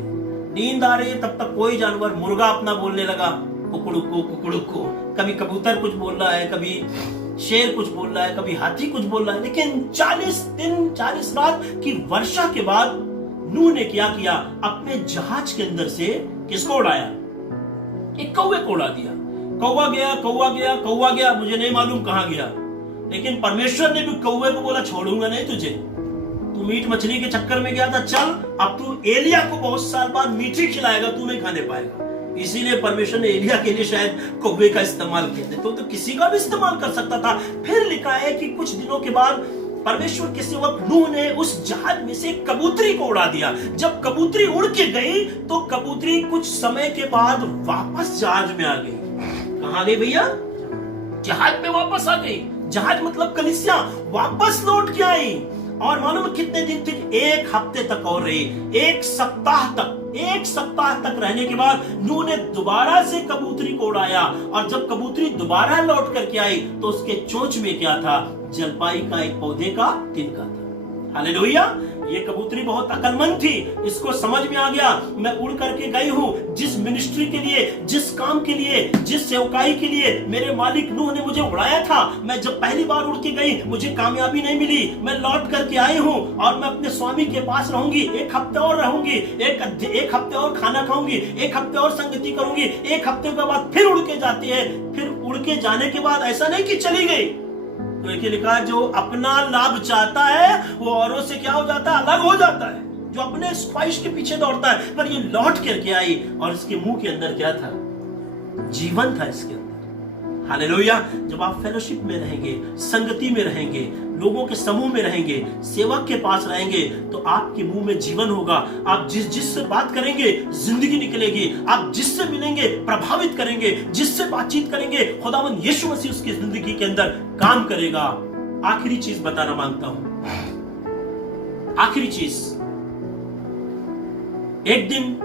नींद आ रही है तब तक कोई जानवर, मुर्गा अपना बोलने लगा कुकुड़ुको कुकुड़ुको, कभी कबूतर कुछ बोल रहा है, कभी शेर कुछ बोल रहा है, कभी हाथी कुछ बोल रहा है। लेकिन 40 दिन 40 रात की वर्षा के बाद नूह ने क्या किया? अपने जहाज के अंदर से किसको उड़ाया? एक कौवे को उड़ा दिया। कौवा गया, कौवा गया, कौवा गया, मुझे नहीं मालूम कहां गया, लेकिन परमेश्वर ने भी कौवे को बोला छोड़ूंगा नहीं तुझे, तू मीट मछली के चक्कर में गया था, चल अब तू एलिया को बहुत साल बाद मीठी खिलाएगा, तू नहीं खाने पाएगा। इसीलिए परमेश्वर ने एलिया के लिए शायद कौवे का इस्तेमाल किया था, तो किसी का भी इस्तेमाल कर सकता था। फिर लिखा है कि कुछ दिनों के बाद परमेश्वर के सेवक नूह ने उस जहाज में से कबूतरी को उड़ा दिया। जब कबूतरी उड़ के गई तो कबूतरी कुछ समय के बाद वापस जहाज में आ गई। कहां गई भैया? जहाज में वापस आ गई। जहाज मतलब कलीसिया वापस लौट के आई। और मालूम कितने दिन तक? 1 हफ्ते तक और रही, 1 सप्ताह तक। 1 सप्ताह तक रहने के बाद नूह ने दोबारा से कबूतरी को उड़ाया, और जब कबूतरी दोबारा लौट करके आई तो उसके चोंच में क्या था? जलपाई का एक पौधे का तिनका था। हालेलुया! ये कबूतरी बहुत अकलमंद थी, इसको समझ में आ गया मैं उड़ करके गई हूं, जिस मिनिस्ट्री के लिए, जिस काम के लिए, जिस सेवकाई के लिए मेरे मालिक नूह ने मुझे उड़ाया था, मैं जब पहली बार उड़ के गई मुझे कामयाबी नहीं मिली, मैं लौट करके आई हूं और मैं अपने स्वामी के पास रहूंगी। 1 हफ्ते और रहूंगी, एक हफ्ते और खाना खाऊंगी, 1 हफ्ते और संगति करूंगी। 1 हफ्ते के बाद फिर उड़ के जाती है। फिर उड़ के जाने के बाद ऐसा नहीं कि चली गई, तो लिखा है जो अपना लाभ चाहता है वो औरों से क्या हो जाता है? अलग हो जाता है। जो अपने ख्वाहिश के पीछे दौड़ता है, पर ये लौट करके आई और इसके मुंह के अंदर क्या था? जीवन था इसके अंदर। हालेलुया! जब आप फेलोशिप में रहेंगे, संगति में रहेंगे, लोगों के समूह में रहेंगे, सेवक के पास रहेंगे, तो आपके मुंह में जीवन होगा। आप जिससे बात करेंगे जिंदगी निकलेगी। आप जिससे मिलेंगे प्रभावित करेंगे, जिससे बातचीत करेंगे खुदावंद यीशु मसीह उसकी जिंदगी के अंदर काम करेगा। आखिरी चीज बताना मांगता हूं, आखिरी चीज। एक दिन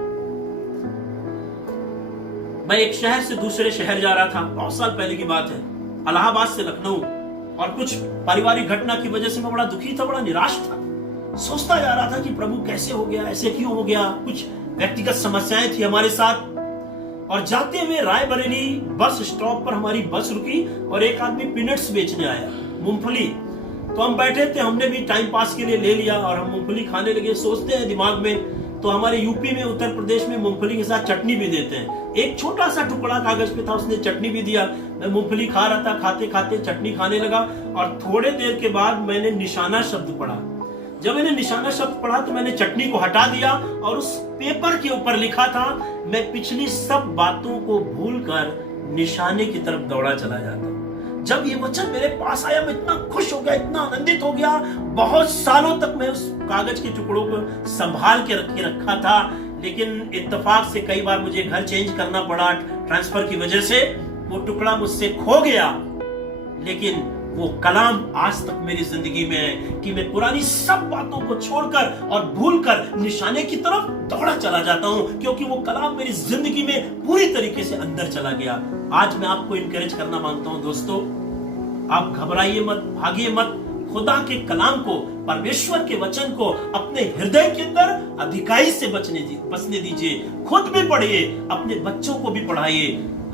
मैं एक शहर से दूसरे शहर जा रहा था, बहुत साल पहले की बात है, इलाहाबाद से लखनऊ, और कुछ पारिवारिक घटना की वजह से मैं बड़ा दुखी था, बड़ा निराश था। सोचता जा रहा था कि प्रभु कैसे हो गया, ऐसे क्यों हो गया। कुछ व्यक्तिगत समस्याएं थी हमारे साथ। और जाते हुए रायबरेली बस स्टॉप पर हमारी बस रुकी और एक आदमी पीनट्स बेचने आया, मूंगफली। तो हम बैठे थे, हमने भी टाइम पास के लिए ले लिया और हम मूंगफली खाने लगे। सोचते हैं दिमाग में, तो हमारे यूपी में, उत्तर प्रदेश में मूंगफली के साथ चटनी भी देते हैं। एक छोटा सा टुकड़ा कागज पे था, उसने चटनी भी दिया। मैं मूंगफली खा रहा था, खाते खाते चटनी खाने लगा। और थोड़े देर के बाद मैंने निशाना शब्द पढ़ा। जब मैंने निशाना शब्द पढ़ा तो मैंने चटनी को हटा दिया और उस पेपर के ऊपर लिखा था, मैं पिछली सब बातों को भूलकर निशाने की तरफ दौड़ा चला जाता। जब ये वचन मेरे पास आया मैं इतना खुश हो गया, इतना आनंदित हो गया। बहुत सालों तक मैं उस कागज के टुकड़ों को संभाल के रखा था, लेकिन इत्तेफाक से कई बार मुझे घर चेंज करना पड़ा ट्रांसफर की वजह से। वो टुकड़ा मुझसे खो गया, लेकिन वो कलाम आज तक मेरी जिंदगी में है कि मैं पुरानी सब बातों को छोड़कर और भूलकर निशाने की तरफ दौड़ा चला जाता हूं, क्योंकि वो कलाम मेरी जिंदगी में पूरी तरीके से अंदर चला गया। आज मैं आपको इनकरेज करना मांगता हूं दोस्तों, आप घबराइए मत, भागिए मत। खुदा के कलाम को, परमेश्वर के वचन को अपने हृदय के अंदर अधिकाई से बसने दीजिए। खुद भी पढ़िए, अपने बच्चों को भी पढ़ाइए।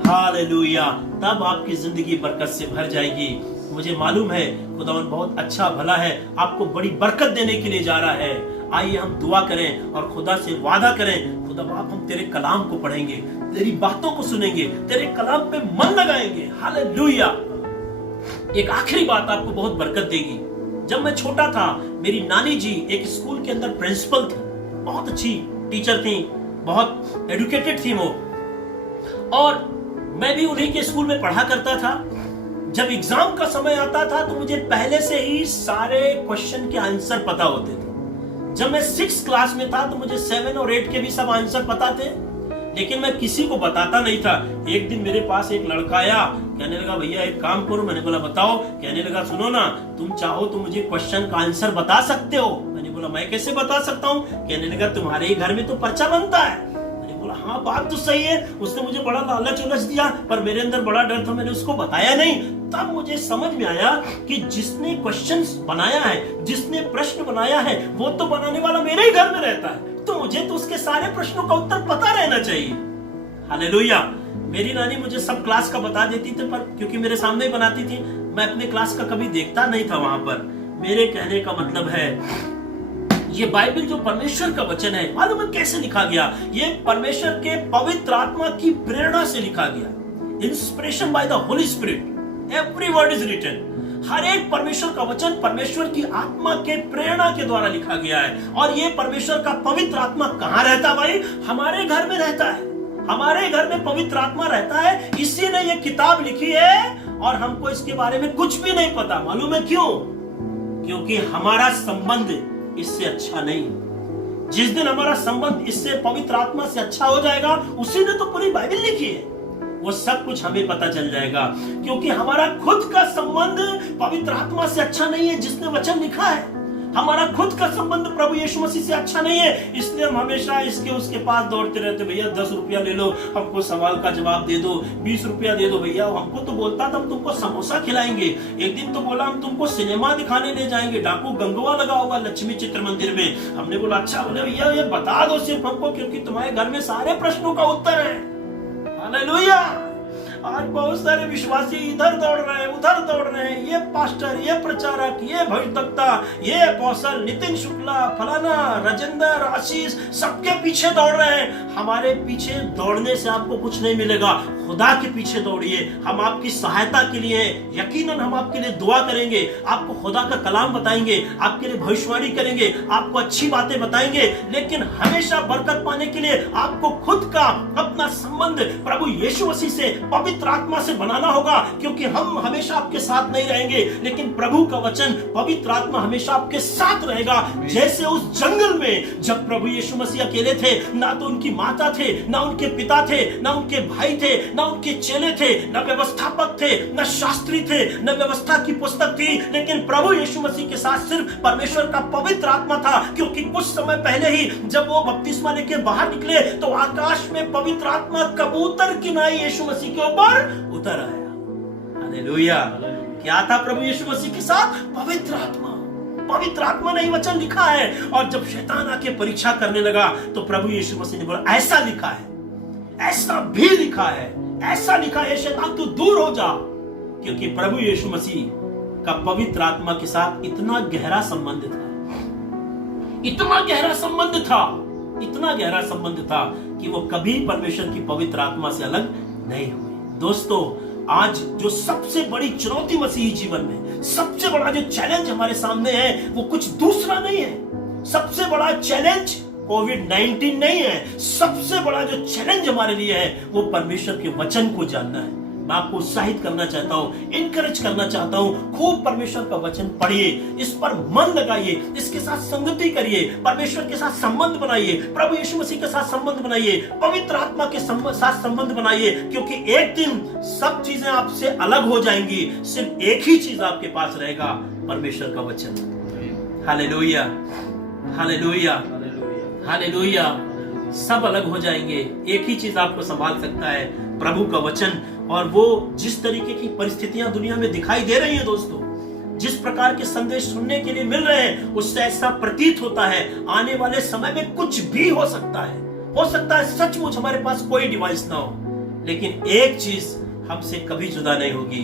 हालेलुया! तब आपकी जिंदगी बरकत से भर जाएगी। मुझे मालूम है खुदावन बहुत अच्छा भला है, आपको बड़ी बरकत देने के लिए जा रहा है। आइए हम दुआ करें और खुदा से वादा करें, खुदा बाप हम तेरे कलाम को पढ़ेंगे, तेरी बातों को सुनेंगे, तेरे कलाम पे मन लगाएंगे। हालेलुया! एक आखिरी बात आपको बहुत बरकत देगी। जब मैं छोटा था, मेरी नानी जी एक स्कूल के अंदर प्रिंसिपल थी, बहुत अच्छी टीचर थी, बहुत एडुकेटेड थी वो, और मैं भी उन्हीं के स्कूल में पढ़ा करता था। जब एग्जाम का समय आता था तो मुझे पहले से ही सारे क्वेश्चन के आंसर पता होते थे। जब मैं 6th क्लास में था तो मुझे 7 और 8 के भी सब आंसर पता थे, लेकिन मैं किसी को बताता नहीं था। एक दिन मेरे पास एक लड़का आया, कहने लगा भैया एक काम करो। मैंने बोला बताओ। कहने लगा सुनो ना, तुम चाहो तो मुझे क्वेश्चन का आंसर बता सकते हो। मैंने बोला मैं कैसे बता सकता हूँ? कहने लगा तुम्हारे ही घर में तो पर्चा बनता है। बोला हाँ बात तो सही है। उसने मुझे बड़ा लालच उलझ दिया, पर मेरे अंदर बड़ा डर था, मैंने उसको बताया नहीं। तब मुझे समझ में आया कि जिसने क्वेश्चंस बनाया है, जिसने प्रश्न बनाया है, वो तो बनाने वाला मेरे ही घर में रहता है, तो मुझे तो उसके सारे प्रश्नों का उत्तर पता रहना चाहिए। हालेलुया! मेरी नानी मुझे सब क्लास का बता देती थी, पर क्योंकि मेरे सामने ही बनाती थी, मैं अपने क्लास का कभी देखता नहीं था वहां पर। मेरे कहने का मतलब है ये बाइबल जो परमेश्वर का वचन है, मालूम है कैसे लिखा गया? ये परमेश्वर के पवित्र आत्मा की प्रेरणा से लिखा गया। Inspiration by the holy spirit, every word is written. हर एक परमेश्वर का वचन परमेश्वर की आत्मा के प्रेरणा के द्वारा लिखा गया है। और ये परमेश्वर का पवित्र आत्मा कहाँ रहता भाई? हमारे घर में रहता है। हमारे घर में पवित्र आत्मा रहता है, इसी ने ये किताब लिखी है और हमको इसके बारे में कुछ भी नहीं पता। मालूम है क्यों? क्योंकि हमारा संबंध इससे अच्छा नहीं। जिस दिन हमारा संबंध इससे पवित्र आत्मा से अच्छा हो जाएगा, उसी ने तो पूरी बाइबल लिखी है, वो सब कुछ हमें पता चल जाएगा। क्योंकि हमारा खुद का संबंध पवित्र आत्मा से अच्छा नहीं है जिसने वचन लिखा है। हमारा खुद का संबंध प्रभु यीशु मसीह से अच्छा नहीं है, इसलिए हम हमेशा इसके उसके पास दौड़ते रहते। भैया 10 रुपया ले लो, हमको सवाल का जवाब दे दो, 20 रुपया दे दो। भैया हमको तो बोलता था हम तुमको समोसा खिलाएंगे, एक दिन तो बोला हम तुमको सिनेमा दिखाने ले जाएंगे, डाकू गंगवा लगा होगा लक्ष्मी चित्र मंदिर में। हमने बोला अच्छा। बोले भैया ये बता दो सिर्फ हमको, क्योंकि तुम्हारे घर में सारे प्रश्नों का उत्तर है। हालेलुया। आज बहुत सारे विश्वासी इधर दौड़ रहे हैं, उधर दौड़ रहे हैं। ये पास्टर, ये प्रचारक, ये भविष्यवक्ता, ये अपोस्टल, नितिन शुक्ला, फलाना, राजेंद्र, आशीष, सबके पीछे दौड़ रहे हैं। हमारे पीछे दौड़ने से आपको कुछ नहीं मिलेगा। खुदा के पीछे दौड़िए, हम आपकी सहायता के लिए हैं। यकीनन हम आपके लिए दुआ करेंगे, आपको खुदा का कलाम बताएंगे, आपके लिए भविष्यवाणी करेंगे, आपको अच्छी बातें बताएंगे। लेकिन हमेशा बरकत पाने के लिए आपको खुद का अपना संबंध प्रभु यीशु मसीह से, पवित्र आत्मा से बनाना होगा। क्योंकि हम हमेशा आपके साथ नहीं रहेंगे, लेकिन प्रभु का वचन, पवित्र आत्मा हमेशा आपके साथ रहेगा। जैसे उस जंगल में जब प्रभु यीशु मसीह अकेले थे, ना तो उनकी माता थे, ना उनके पिता थे, ना उनके भाई थे, ना उनके चेले थे, ना व्यवस्थापक थे, ना शास्त्री थे, ना व्यवस्था की पुस्तक थी। लेकिन प्रभु यीशु मसीह के साथ सिर्फ परमेश्वर का पवित्र आत्मा था। क्योंकि कुछ समय पहले ही जब वो बपतिस्मा लेके बाहर निकले, तो आकाश में पवित्र आत्मा कबूतर की नाई यीशु मसीह के ऊपर उतर आया। हालेलुया। क्या था प्रभु यीशु मसीह के साथ? पवित्र आत्मा। पवित्र आत्मा ने वचन लिखा है। और जब शैतान आके परीक्षा करने लगा, तो प्रभु यीशु मसीह ने बोला ऐसा लिखा है, ऐसा भी लिखा है, ऐसा लिखा है, शैतान तू दूर हो जा। क्योंकि प्रभु यीशु मसीह का पवित्र आत्मा के साथ इतना गहरा संबंध था, इतना गहरा संबंध था, इतना गहरा संबंध था कि वो कभी परमेश्वर की पवित्र आत्मा से अलग नहीं हुए। दोस्तों, आज जो सबसे बड़ी चुनौती मसीही जीवन में, सबसे बड़ा जो चैलेंज हमारे सामने है, वो कुछ दूसरा नहीं है। सबसे बड़ा चैलेंज कोविड-19 नहीं है। सबसे बड़ा जो चैलेंज हमारे लिए है, वो परमेश्वर के वचन को जानना है। मैं आपको उत्साहित करना चाहता हूं, इनकरेज करना चाहता हूं, खूब परमेश्वर का वचन पढ़िए, इस पर मन लगाइए, इसके साथ संगति करिए, परमेश्वर के साथ संबंध बनाइए, प्रभु यीशु मसीह के साथ संबंध बनाइए, पवित्र आत्मा के साथ संबंध बनाइए। क्योंकि एक दिन सब चीजें आपसे अलग हो जाएंगी, सिर्फ एक ही चीज आपके पास रहेगा, परमेश्वर का वचन। Hallelujah, hallelujah, hallelujah. सब अलग हो जाएंगे, एक ही चीज आपको संभाल सकता है, प्रभु का वचन। और वो जिस तरीके की परिस्थितियां दुनिया में दिखाई दे रही हैं दोस्तों, जिस प्रकार के संदेश सुनने के लिए मिल रहे हैं, उससे ऐसा प्रतीत होता है आने वाले समय में कुछ भी हो सकता है। हो सकता है सचमुच हमारे पास कोई डिवाइस ना हो, लेकिन एक चीज हमसे कभी जुदा नहीं होगी,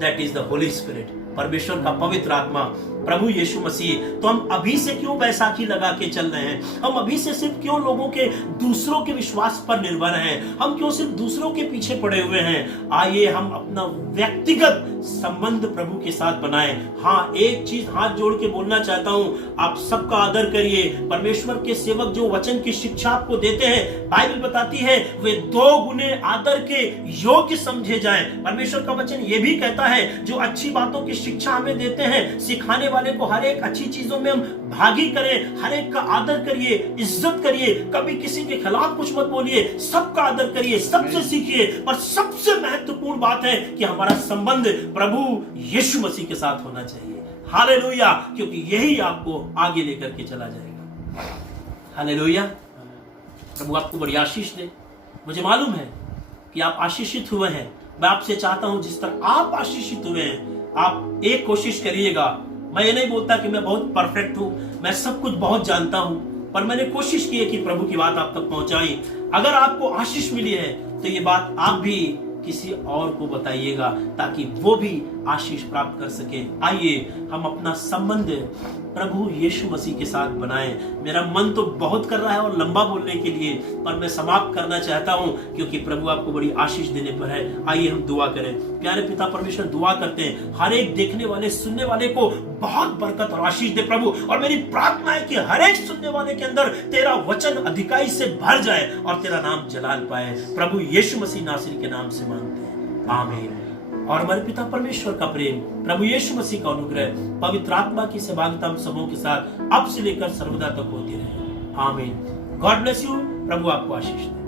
that is the holy spirit, परमेश्वर का पवित्र आत्मा, प्रभु यीशु मसीह। तो हम अभी से क्यों बैसाखी लगा के चल रहे हैं? हम अभी से सिर्फ क्यों लोगों के, दूसरों के विश्वास पर निर्भर हैं? हम क्यों सिर्फ दूसरों के पीछे पड़े हुए हैं? आइए हम अपना व्यक्तिगत संबंध प्रभु के साथ बनाएं। हाँ, एक चीज हाथ जोड़ के बोलना चाहता हूं, आप सबका आदर करिए। परमेश्वर के सेवक जो वचन की शिक्षा आपको देते हैं, बाइबल बताती है वे 2 गुने आदर के योग्य समझे जाएं। परमेश्वर का वचन ये भी कहता है, जो अच्छी बातों की शिक्षा हमें देते हैं, सिखाने वाले को हर एक अच्छी चीजों में हम भागी करें, हर एक का आदर करिए, इज्जत करिए, कभी किसी के खिलाफ कुछ मत बोलिए, सबका आदर करिए, सबसे सीखिए। और सबसे महत्वपूर्ण बात है कि हमारा संबंध प्रभु यीशु मसीह के साथ होना चाहिए। हालेलुया, क्योंकि यही आपको आगे लेकर के चला जाएगा। हालेलुया। प्रभु आपको बड़ी आशीष दे। मुझे मालूम है कि आप आशीषित हुए हैं। मैं आपसे चाहता हूं जिस तरह आप आशीषित हुए हैं, आप एक कोशिश करिएगा। मैं ये नहीं बोलता कि मैं बहुत परफेक्ट हूं, मैं सब कुछ बहुत जानता हूं, पर मैंने कोशिश की है कि प्रभु की बात आप तक पहुंचाई। अगर आपको आशीष मिली है तो ये बात आप भी किसी और को बताइएगा, ताकि वो भी आशीष प्राप्त कर सके। आइए हम अपना संबंध प्रभु यीशु मसीह के साथ बनाएं। मेरा मन तो बहुत कर रहा है और लंबा बोलने के लिए, पर मैं समाप्त करना चाहता हूं क्योंकि प्रभु आपको बड़ी आशीष देने पर है। आइए हम दुआ करें। प्यारे पिता परमेश्वर, दुआ करते हैं हर एक देखने वाले सुनने वाले को बहुत बरकत और आशीष दे प्रभु। और मेरी प्रार्थना है कि हर एक सुनने वाले के अंदर तेरा वचन अधिकाई से भर जाए और तेरा नाम जलाल पाए। प्रभु यीशु मसीह नासरी के नाम से मांगते हैं, आमीन। और हमारे पिता परमेश्वर का प्रेम, प्रभु यीशु मसीह का अनुग्रह, पवित्र आत्मा की सहभागिता हम सबों के साथ अब से लेकर सर्वदा तक होती रहे, आमीन। God bless you. प्रभु आपको आशीष दे।